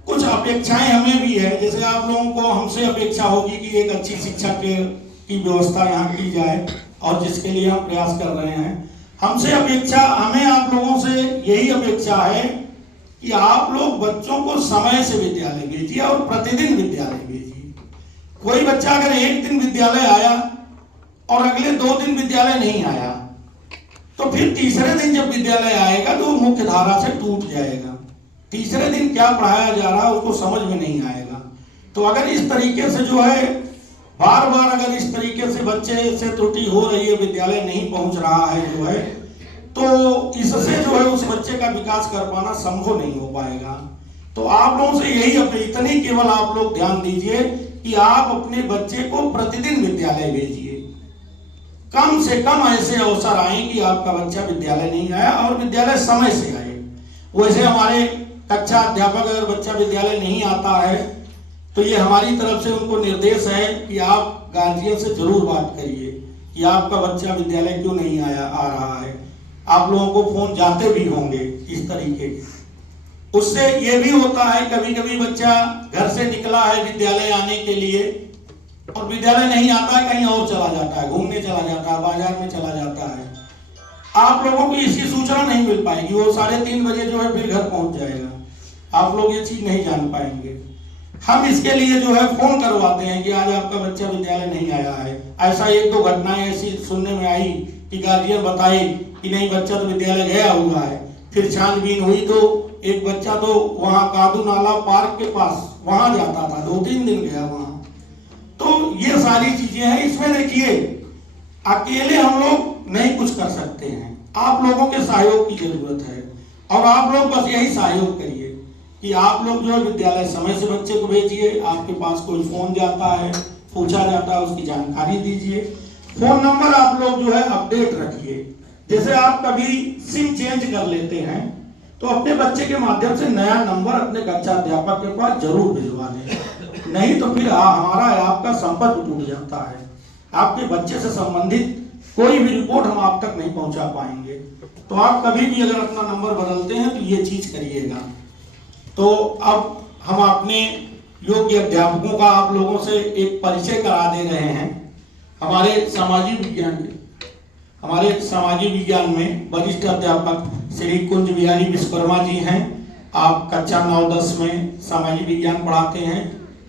कुछ अपेक्षाएं हमें भी है, जैसे आप लोगों को हमसे अपेक्षा होगी कि एक अच्छी शिक्षा की व्यवस्था यहाँ की जाए, और जिसके लिए हम प्रयास कर रहे हैं। हमसे अपेक्षा, हमें आप लोगों से यही अपेक्षा है कि आप लोग बच्चों को समय से विद्यालय भेजिए और प्रतिदिन विद्यालय भेजिए। कोई बच्चा अगर एक दिन विद्यालय आया और अगले 2 दिन विद्यालय नहीं आया, तो फिर तीसरे दिन जब विद्यालय आएगा तो वो मुख्य धारा से टूट जाएगा। तीसरे दिन क्या पढ़ाया जा रहा है उसको समझ में नहीं आएगा। तो अगर इस तरीके से जो है बार बार अगर इस तरीके से बच्चे से त्रुटि हो रही है, विद्यालय नहीं पहुंच रहा है जो है, तो इससे जो है उस बच्चे का विकास कर पाना संभव नहीं हो पाएगा। तो आप लोगों से यही इतनी केवल आप लोग ध्यान दीजिए कि आप अपने बच्चे को प्रतिदिन विद्यालय भेजिए। कम से कम ऐसे अवसर आए कि आपका बच्चा विद्यालय नहीं आया और विद्यालय समय से आए। वैसे हमारे कक्षा अध्यापक अगर बच्चा विद्यालय नहीं आता है तो ये हमारी तरफ से उनको निर्देश है कि आप गार्जियन से जरूर बात करिए कि आपका बच्चा विद्यालय क्यों नहीं आ रहा है। आप लोगों को फोन जाते भी होंगे इस तरीके के। उससे ये भी होता है कभी कभी बच्चा घर से निकला है विद्यालय आने के लिए और विद्यालय नहीं आता है, कहीं और चला जाता है, घूमने चला जाता है, बाजार में चला जाता है। आप लोगों को इसकी सूचना नहीं मिल पाएगी, वो 3:30 बजे जो है फिर घर पहुंच जाएगा। आप लोग ये चीज नहीं जान पाएंगे। हम इसके लिए जो है फोन करवाते हैं कि आज आपका बच्चा विद्यालय नहीं आया है। ऐसा 1-2 घटनाएं ऐसी सुनने में आई कि गार्जियन बताए कि नहीं बच्चा तो विद्यालय गया हुआ है। फिर छानबीन हुई तो एक बच्चा तो वहां कादू नाला पार्क के पास वहां जाता था, 2-3 दिन गया वहां। तो ये सारी चीजें हैं। इसमें देखिए अकेले हम लोग नहीं कुछ कर सकते हैं, आप लोगों के सहयोग की जरूरत है। और आप लोग बस यही सहयोग करिए कि आप लोग जो है विद्यालय समय से बच्चे को भेजिए। आपके पास कोई फोन जाता है, पूछा जाता है, उसकी जानकारी दीजिए। फोन नंबर आप लोग जो है अपडेट रखिए। जैसे आप कभी सिम चेंज कर लेते हैं तो अपने बच्चे के माध्यम से नया नंबर अपने कक्षा अध्यापक के पास जरूर भिजवा दें, नहीं तो फिर हमारा आपका संपर्क टूट जाता है। आपके बच्चे से संबंधित कोई भी रिपोर्ट हम आप तक नहीं पहुंचा पाएंगे। तो आप कभी भी अगर अपना नंबर बदलते हैं तो ये चीज करिएगा। तो अब हम अपने योग्य अध्यापकों का आप लोगों से एक परिचय करा दे रहे हैं। हमारे सामाजिक विज्ञान में वरिष्ठ अध्यापक श्री कुंज बिहारी विश्वकर्मा जी हैं। आप कक्षा 9-10 में सामाजिक विज्ञान पढ़ाते हैं,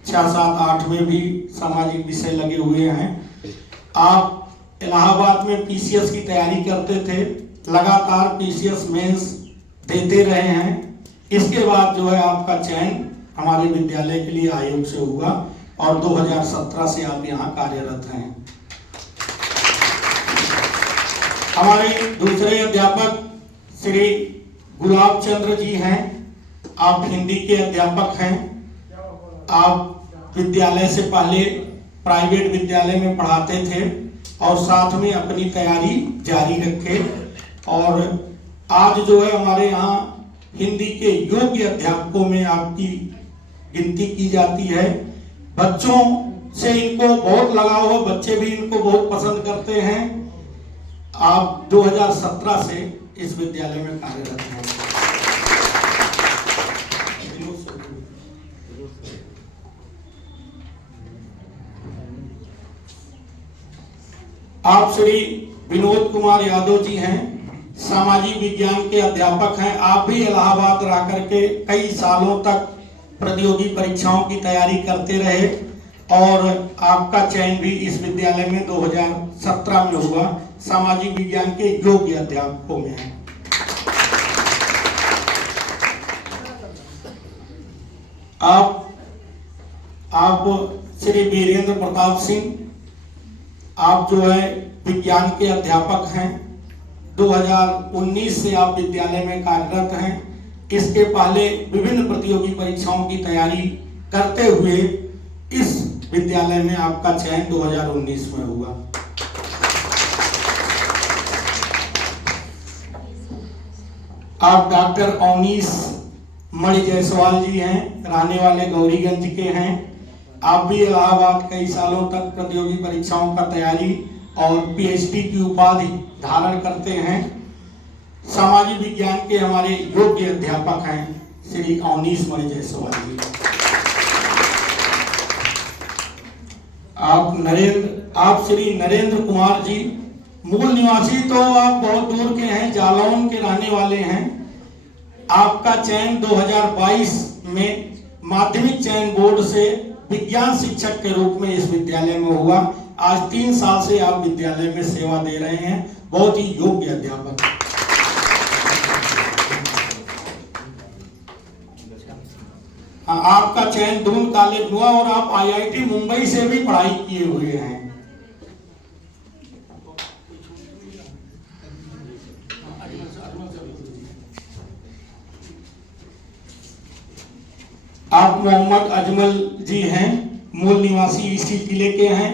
6, 7, 8 में भी सामाजिक विषय लगे हुए हैं। आप इलाहाबाद में पीसीएस की तैयारी करते थे, लगातार पीसीएस मेंस देते रहे हैं। इसके बाद जो है आपका चयन हमारे विद्यालय के लिए आयोग से हुआ और 2017 से आप यहाँ कार्यरत हैं। हमारे दूसरे अध्यापक श्री गुलाब चंद्र जी हैं। आप हिंदी के अध्यापक हैं। आप विद्यालय से पहले प्राइवेट विद्यालय में पढ़ाते थे और साथ में अपनी तैयारी जारी रखे। और आज जो है हमारे यहाँ हिंदी के योग्य अध्यापकों में आपकी गिनती की जाती है। बच्चों से इनको बहुत लगाव हो, बच्चे भी इनको बहुत पसंद करते हैं। आप 2017 से इस विद्यालय में कार्यरत हैं। आप श्री विनोद कुमार यादव जी हैं, सामाजिक विज्ञान के अध्यापक हैं। आप भी इलाहाबाद रह करके कई सालों तक प्रतियोगी परीक्षाओं की तैयारी करते रहे और आपका चयन भी इस विद्यालय में 2017 में हुआ। सामाजिक विज्ञान के योग्य अध्यापकों में हैं। आप श्री वीरेंद्र प्रताप सिंह, आप जो है विज्ञान के अध्यापक हैं। 2019 से आप विद्यालय में कार्यरत हैं। इसके पहले विभिन्न प्रतियोगी परीक्षाओं की तैयारी करते हुए इस विद्यालय में आपका चयन 2019 में हुआ। आप डॉक्टर अवनीश मणि जायसवाल जी हैं, रहने वाले गौरीगंज के हैं। आप भी इलाहाबाद कई सालों तक प्रतियोगी परीक्षाओं का तैयारी और पीएचडी की उपाधि धारण करते हैं। सामाजिक विज्ञान के हमारे योग्य अध्यापक हैं श्री अवनीश मणि जायसवाल जी। आप श्री नरेंद्र कुमार जी, मूल निवासी तो आप बहुत दूर के हैं, जालौन के रहने वाले हैं। आपका चयन 2022 में माध्यमिक चयन बोर्ड से विज्ञान शिक्षक के रूप में इस विद्यालय में हुआ। आज 3 साल से आप विद्यालय में सेवा दे रहे हैं, बहुत ही योग्य अध्यापक। हाँ, आपका चयन दून कॉलेज हुआ और आप IIT मुंबई से भी पढ़ाई किए हुए हैं। आप मोहम्मद अजमल जी हैं, मूल निवासी इसी जिले के हैं।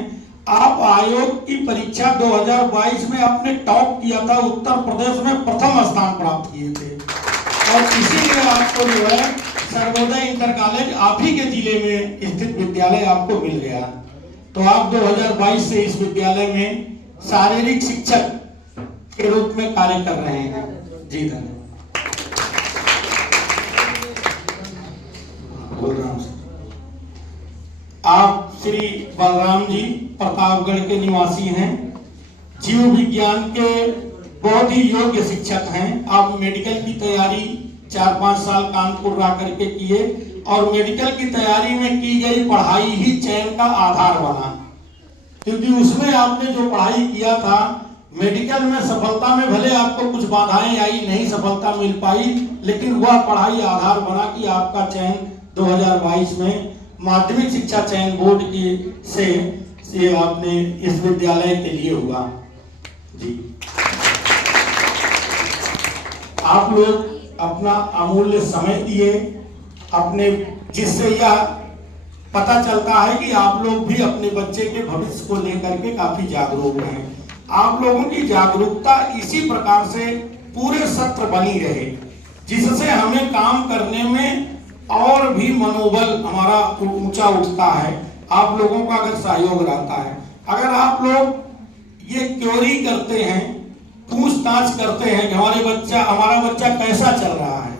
आप आयोग की परीक्षा 2022 में आपने टॉप किया था, उत्तर प्रदेश में प्रथम स्थान प्राप्त किए थे और इसीलिए आपको जो है सर्वोदय इंटर कॉलेज आप ही के जिले में स्थित विद्यालय आपको मिल गया। तो आप 2022 से इस विद्यालय में शारीरिक शिक्षक के रूप में कार्य कर रहे हैं। जी धन्यवाद। आप श्री बलराम जी प्रतापगढ़ के निवासी हैं, जीव विज्ञान के बहुत ही योग्य शिक्षक हैं। आप मेडिकल की तैयारी 4-5 साल कानपुर रह करके किए और मेडिकल की तैयारी में की गई पढ़ाई ही चयन का आधार बना, क्योंकि उसमें आपने जो पढ़ाई किया था मेडिकल में सफलता में भले आपको कुछ बाधाएं आई, नहीं सफलता मिल पाई, लेकिन वह पढ़ाई आधार बना कि आपका चयन 2022 में माध्यमिक शिक्षा चयन बोर्ड की से आपने इस विद्यालय के लिए हुआ। जी, आप लोग अपना अमूल्य समय दिए, अपने जिससे यह पता चलता है कि आप लोग भी अपने बच्चे के भविष्य को लेकर के काफी जागरूक हैं। आप लोगों की जागरूकता इसी प्रकार से पूरे सत्र बनी रहे, जिससे हमें काम करने में और भी मनोबल हमारा ऊंचा उठता है। आप लोगों का अगर सहयोग रहता है, अगर आप लोग ये क्वेरी करते हैं, पूछताछ करते हैं कि हमारा बच्चा कैसा चल रहा है,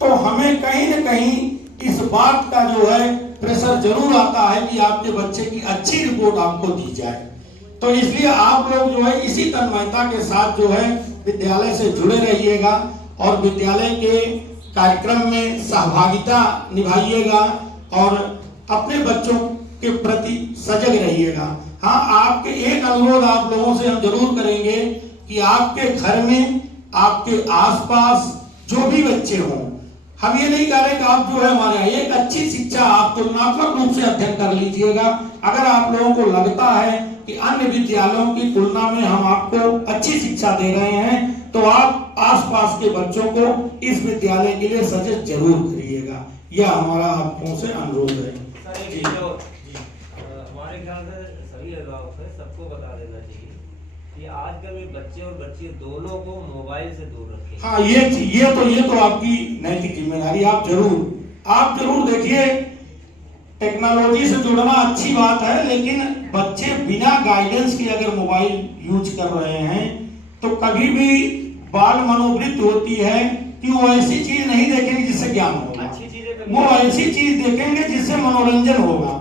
तो हमें कहीं न कहीं इस बात का जो है प्रेशर जरूर आता है कि आपके बच्चे की अच्छी रिपोर्ट आपको दी जाए। तो इसलिए आप लोग जो है इसी तन्मयता के साथ जो है विद्यालय से जुड़े रहिएगा और विद्यालय के कार्यक्रम में सहभागिता निभाइएगा और अपने बच्चों के प्रति सजग रहिएगा। हाँ, आपके एक अनुरोध आप लोगों से हम जरूर करेंगे कि आपके घर में, आपके आसपास जो भी बच्चे हों, हम ये नहीं कह रहे कि आप जो है हमारे यहाँ एक अच्छी शिक्षा आप तुलनात्मक रूप से अध्ययन कर लीजिएगा। अगर आप लोगों को लगता है कि अन्य विद्यालयों की तुलना में हम आपको अच्छी शिक्षा दे रहे हैं, तो आप आसपास के बच्चों को इस विद्यालय के लिए सजेस्ट जरूर करिएगा। यह हमारा आपको से अनुरोध है। हमारे ख्याल से सभी अभिभावक है, सबको बता देना चाहिए कि आजकल में बच्चे और बच्चे दोनों को मोबाइल से दूर रखें। हाँ, ये तो आपकी नैतिक जिम्मेदारी। आप जरूर देखिए, टेक्नोलॉजी से जुड़ना अच्छी बात है, लेकिन बच्चे बिना गाइडेंस के अगर मोबाइल यूज कर रहे हैं तो कभी भी बाल मनोवृत्ति होती है कि वो ऐसी चीज नहीं देखेंगे जिससे ज्ञान होगा, वो ऐसी चीज देखेंगे जिससे मनोरंजन होगा।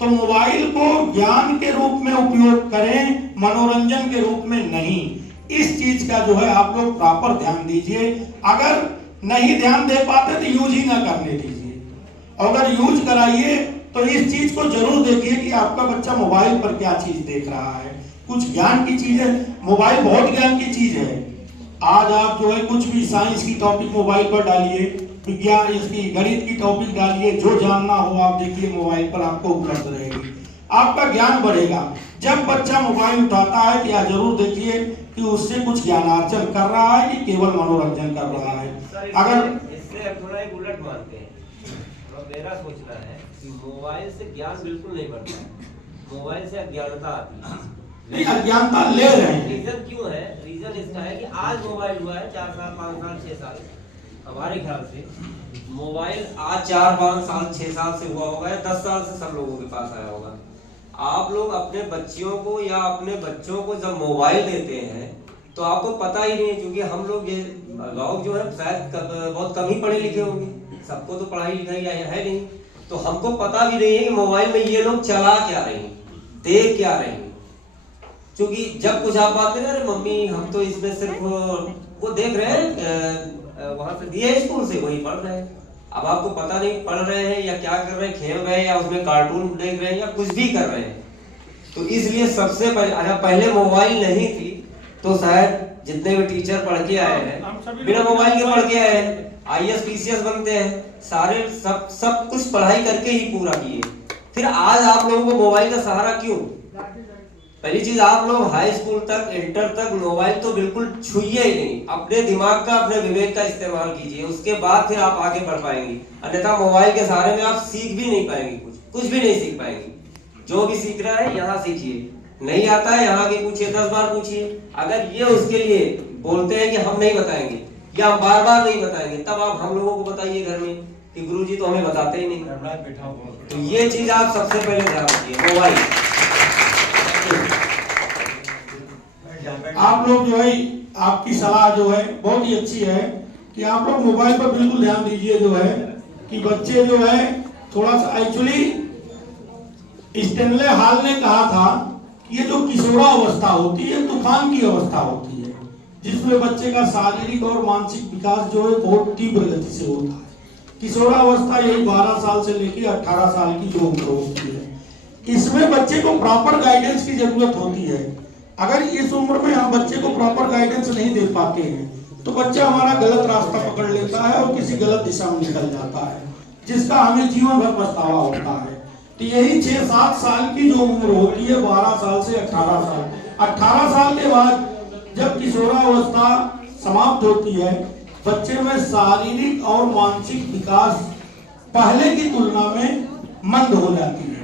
तो मोबाइल को ज्ञान के रूप में उपयोग करें, मनोरंजन के रूप में नहीं। इस चीज का जो है आप लोग प्रॉपर ध्यान दीजिए। अगर नहीं ध्यान दे पाते तो यूज ही ना करने दीजिए, अगर यूज कराइए तो इस चीज को जरूर देखिए कि आपका बच्चा मोबाइल पर क्या चीज देख रहा है। कुछ ज्ञान की चीज है, मोबाइल बहुत ज्ञान की चीज है। आज आप जो है कुछ भी साइंस की टॉपिक मोबाइल पर डालिए, विज्ञान इसकी गणित की टॉपिक डालिए, जो जानना हो आप देखिए मोबाइल पर आपको उपलब्ध रहेगी, आपका ज्ञान बढ़ेगा। जब बच्चा मोबाइल उठाता है तो यह जरूर देखिए कि उससे कुछ ज्ञानार्जन कर रहा है कि केवल मनोरंजन कर रहा है। अगर इससे थोड़ा एक उलट मानते हैं, मेरा सोचना है कि मोबाइल से ज्ञान बिल्कुल नहीं बढ़ता है, मोबाइल से अज्ञानता आती है। नहीं, अज्ञानता ले रहे हैं। रीजन क्यों है? रीजन इसका है कि आज मोबाइल हुआ है 4 साल 5 साल 6 साल, हमारे ख्याल से मोबाइल आज 4 5 साल 6 साल से हुआ होगा या 10 साल से सब लोगों के पास आया होगा। आप लोग अपने बच्चियों को या अपने बच्चों को जब मोबाइल देते हैं तो आपको पता ही नहीं है, क्योंकि हम लोग ये लोग जो है शायद बहुत कम ही पढ़े लिखे होंगे, सबको तो पढ़ाई लिखाई है नहीं, तो हमको पता भी नहीं है कि मोबाइल में ये लोग चला क्या रहे हैं, देख क्या रहे हैं। क्योंकि जब कुछ आप बात करें, अरे मम्मी हम तो इसमें सिर्फ वो देख रहे हैं, वहां से दिए स्कूल से वही पढ़ रहे हैं। अब आपको पता नहीं पढ़ रहे हैं या क्या कर रहे हैं, खेल रहे हैं या उसमें कार्टून देख रहे हैं या कुछ भी कर रहे हैं। तो इसलिए सबसे पहले मोबाइल नहीं थी तो शायद जितने भी टीचर पढ़ के आए हैं बिना मोबाइल के पढ़ के आए हैं, IAS PCS बनते हैं, सारे सब कुछ पढ़ाई करके ही पूरा किए। फिर आज आप लोगों को मोबाइल का सहारा क्यों? पहली चीज, आप लोग हाई स्कूल तक, इंटर तक मोबाइल तो बिल्कुल छुइए ही नहीं। अपने दिमाग का, अपने विवेक का इस्तेमाल कीजिए, उसके बाद फिर आप आगे बढ़ पाएंगे। अन्यथा मोबाइल के सहारे में आप सीख भी नहीं पाएंगे, कुछ भी नहीं सीख पाएंगे। जो भी सीख रहा है यहाँ सीखिए, नहीं आता है यहाँ के पूछिए, 10 बार पूछिए। अगर ये उसके लिए बोलते हैं कि हम नहीं बताएंगे या हम बार बार नहीं बताएंगे, तब आप हम लोगों को बताइए घर में कि गुरुजी तो हमें बताते ही नहीं। तो ये चीज आप सबसे पहले ध्यान रखिए। मोबाइल आप लोग जो है, आपकी सलाह जो है बहुत ही अच्छी है कि आप लोग मोबाइल पर बिल्कुल ध्यान दीजिए। जो है कि बच्चे जो है थोड़ा सा, एक्चुअली स्टेनले हॉल ने कहा था कि ये जो किशोरावस्था होती है तूफान की अवस्था होती है, जिसमें बच्चे का शारीरिक और मानसिक विकास जो है बहुत तीव्र गति से होता है। किशोरावस्था यही 12 साल से लेकर 18 साल की जो उम्र होती है, इसमें बच्चे को प्रॉपर गाइडेंस की जरूरत होती है। अगर इस उम्र में हम बच्चे को प्रॉपर गाइडेंस नहीं दे पाते हैं तो बच्चा हमारा गलत रास्ता पकड़ लेता है और किसी गलत दिशा में निकल जाता है, जिसका हमें जीवन भर पछतावा होता है। तो यही 6-7 साल की जो उम्र होती है, 12 साल से 18 साल, 18 साल के बाद जब किशोरावस्था समाप्त होती है, बच्चे में शारीरिक और मानसिक विकास पहले की तुलना में मंद हो जाती है।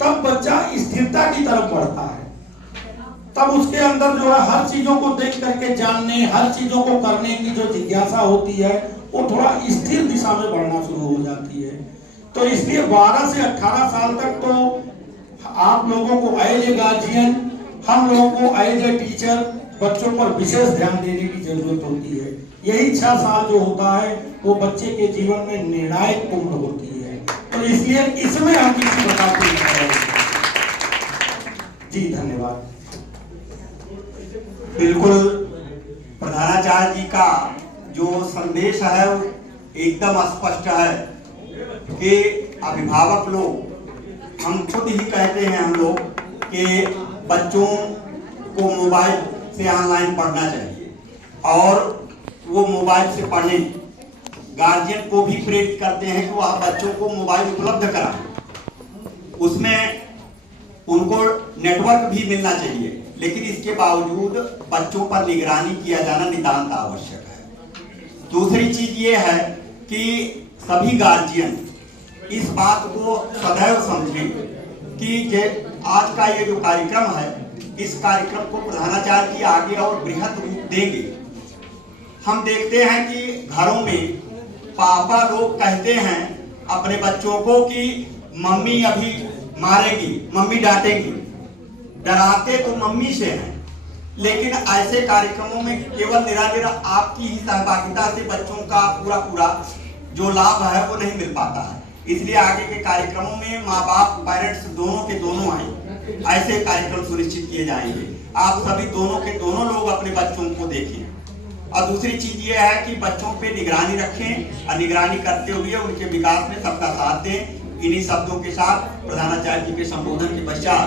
तब बच्चा स्थिरता की तरफ बढ़ता है, तब उसके अंदर जो है हर चीजों को देख करके जानने, हर चीजों को करने की जो जिज्ञासा होती है वो थोड़ा स्थिर दिशा में बढ़ना शुरू हो जाती है। तो इसलिए 12 से 18 साल तक तो आप लोगों को एज ए गार्जियन, हम लोगों को एज ए टीचर बच्चों पर विशेष ध्यान देने की जरूरत होती है। यही 6 साल जो होता है वो बच्चे के जीवन में निर्णायक उम्र होती है, तो इसलिए इसमें हम किसी प्रकार की जी धन्यवाद। बिल्कुल, प्रधानाचार्य जी का जो संदेश है वो एकदम स्पष्ट है कि अभिभावक लोग, हम खुद ही कहते हैं हम लोग कि बच्चों को मोबाइल से ऑनलाइन पढ़ना चाहिए और वो मोबाइल से पढ़ें। गार्जियन को भी प्रेरित करते हैं कि वह बच्चों को मोबाइल उपलब्ध कराएं, उसमें उनको नेटवर्क भी मिलना चाहिए, लेकिन इसके बावजूद बच्चों पर निगरानी किया जाना नितांत आवश्यक है। दूसरी चीज ये है कि सभी गार्जियन इस बात को सदैव समझें कि आज का ये जो कार्यक्रम है, इस कार्यक्रम को प्रधानाचार्य जी आगे और बृहत रूप देंगे। हम देखते हैं कि घरों में पापा लोग कहते हैं अपने बच्चों को कि मम्मी अभी मारेगी, मम्मी डांटेगी, डराते तो मम्मी से हैं, लेकिन ऐसे कार्यक्रमों में केवल निरानिरा आपकी ही सहभागिता से बच्चों का पूरा जो लाभ है वो नहीं मिल पाता है। इसलिए आगे के कार्यक्रमों में माँ बाप, पेरेंट्स दोनों के दोनों आए, ऐसे कार्यक्रम सुनिश्चित किए जाएंगे। आप सभी दोनों के दोनों लोग अपने बच्चों को देखें। और दूसरी चीज ये है कि बच्चों पे निगरानी रखें और निगरानी करते हुए उनके विकास में सबका साथ दें। इन्हीं शब्दों के साथ प्रधानाचार्य जी के संबोधन के पश्चात,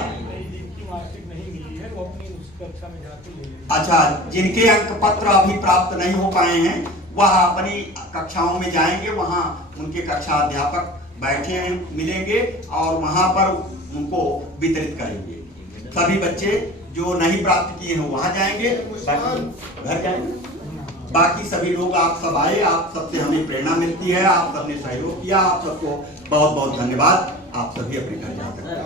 अच्छा, जिनके अंक पत्र अभी प्राप्त नहीं हो पाए हैं वह अपनी कक्षाओं में जाएंगे, वहां उनके कक्षा अध्यापक बैठे हैं, मिलेंगे और वहां पर उनको वितरित करेंगे। सभी बच्चे जो नहीं प्राप्त किए हैं वहां जाएंगे, घर जाएंगे। बाकी सभी लोग आप सब आए, आप सबसे हमें प्रेरणा मिलती है, आप सबने सहयोग किया, आप सबको बहुत बहुत धन्यवाद। आप सभी अपने घर जा सकते हैं।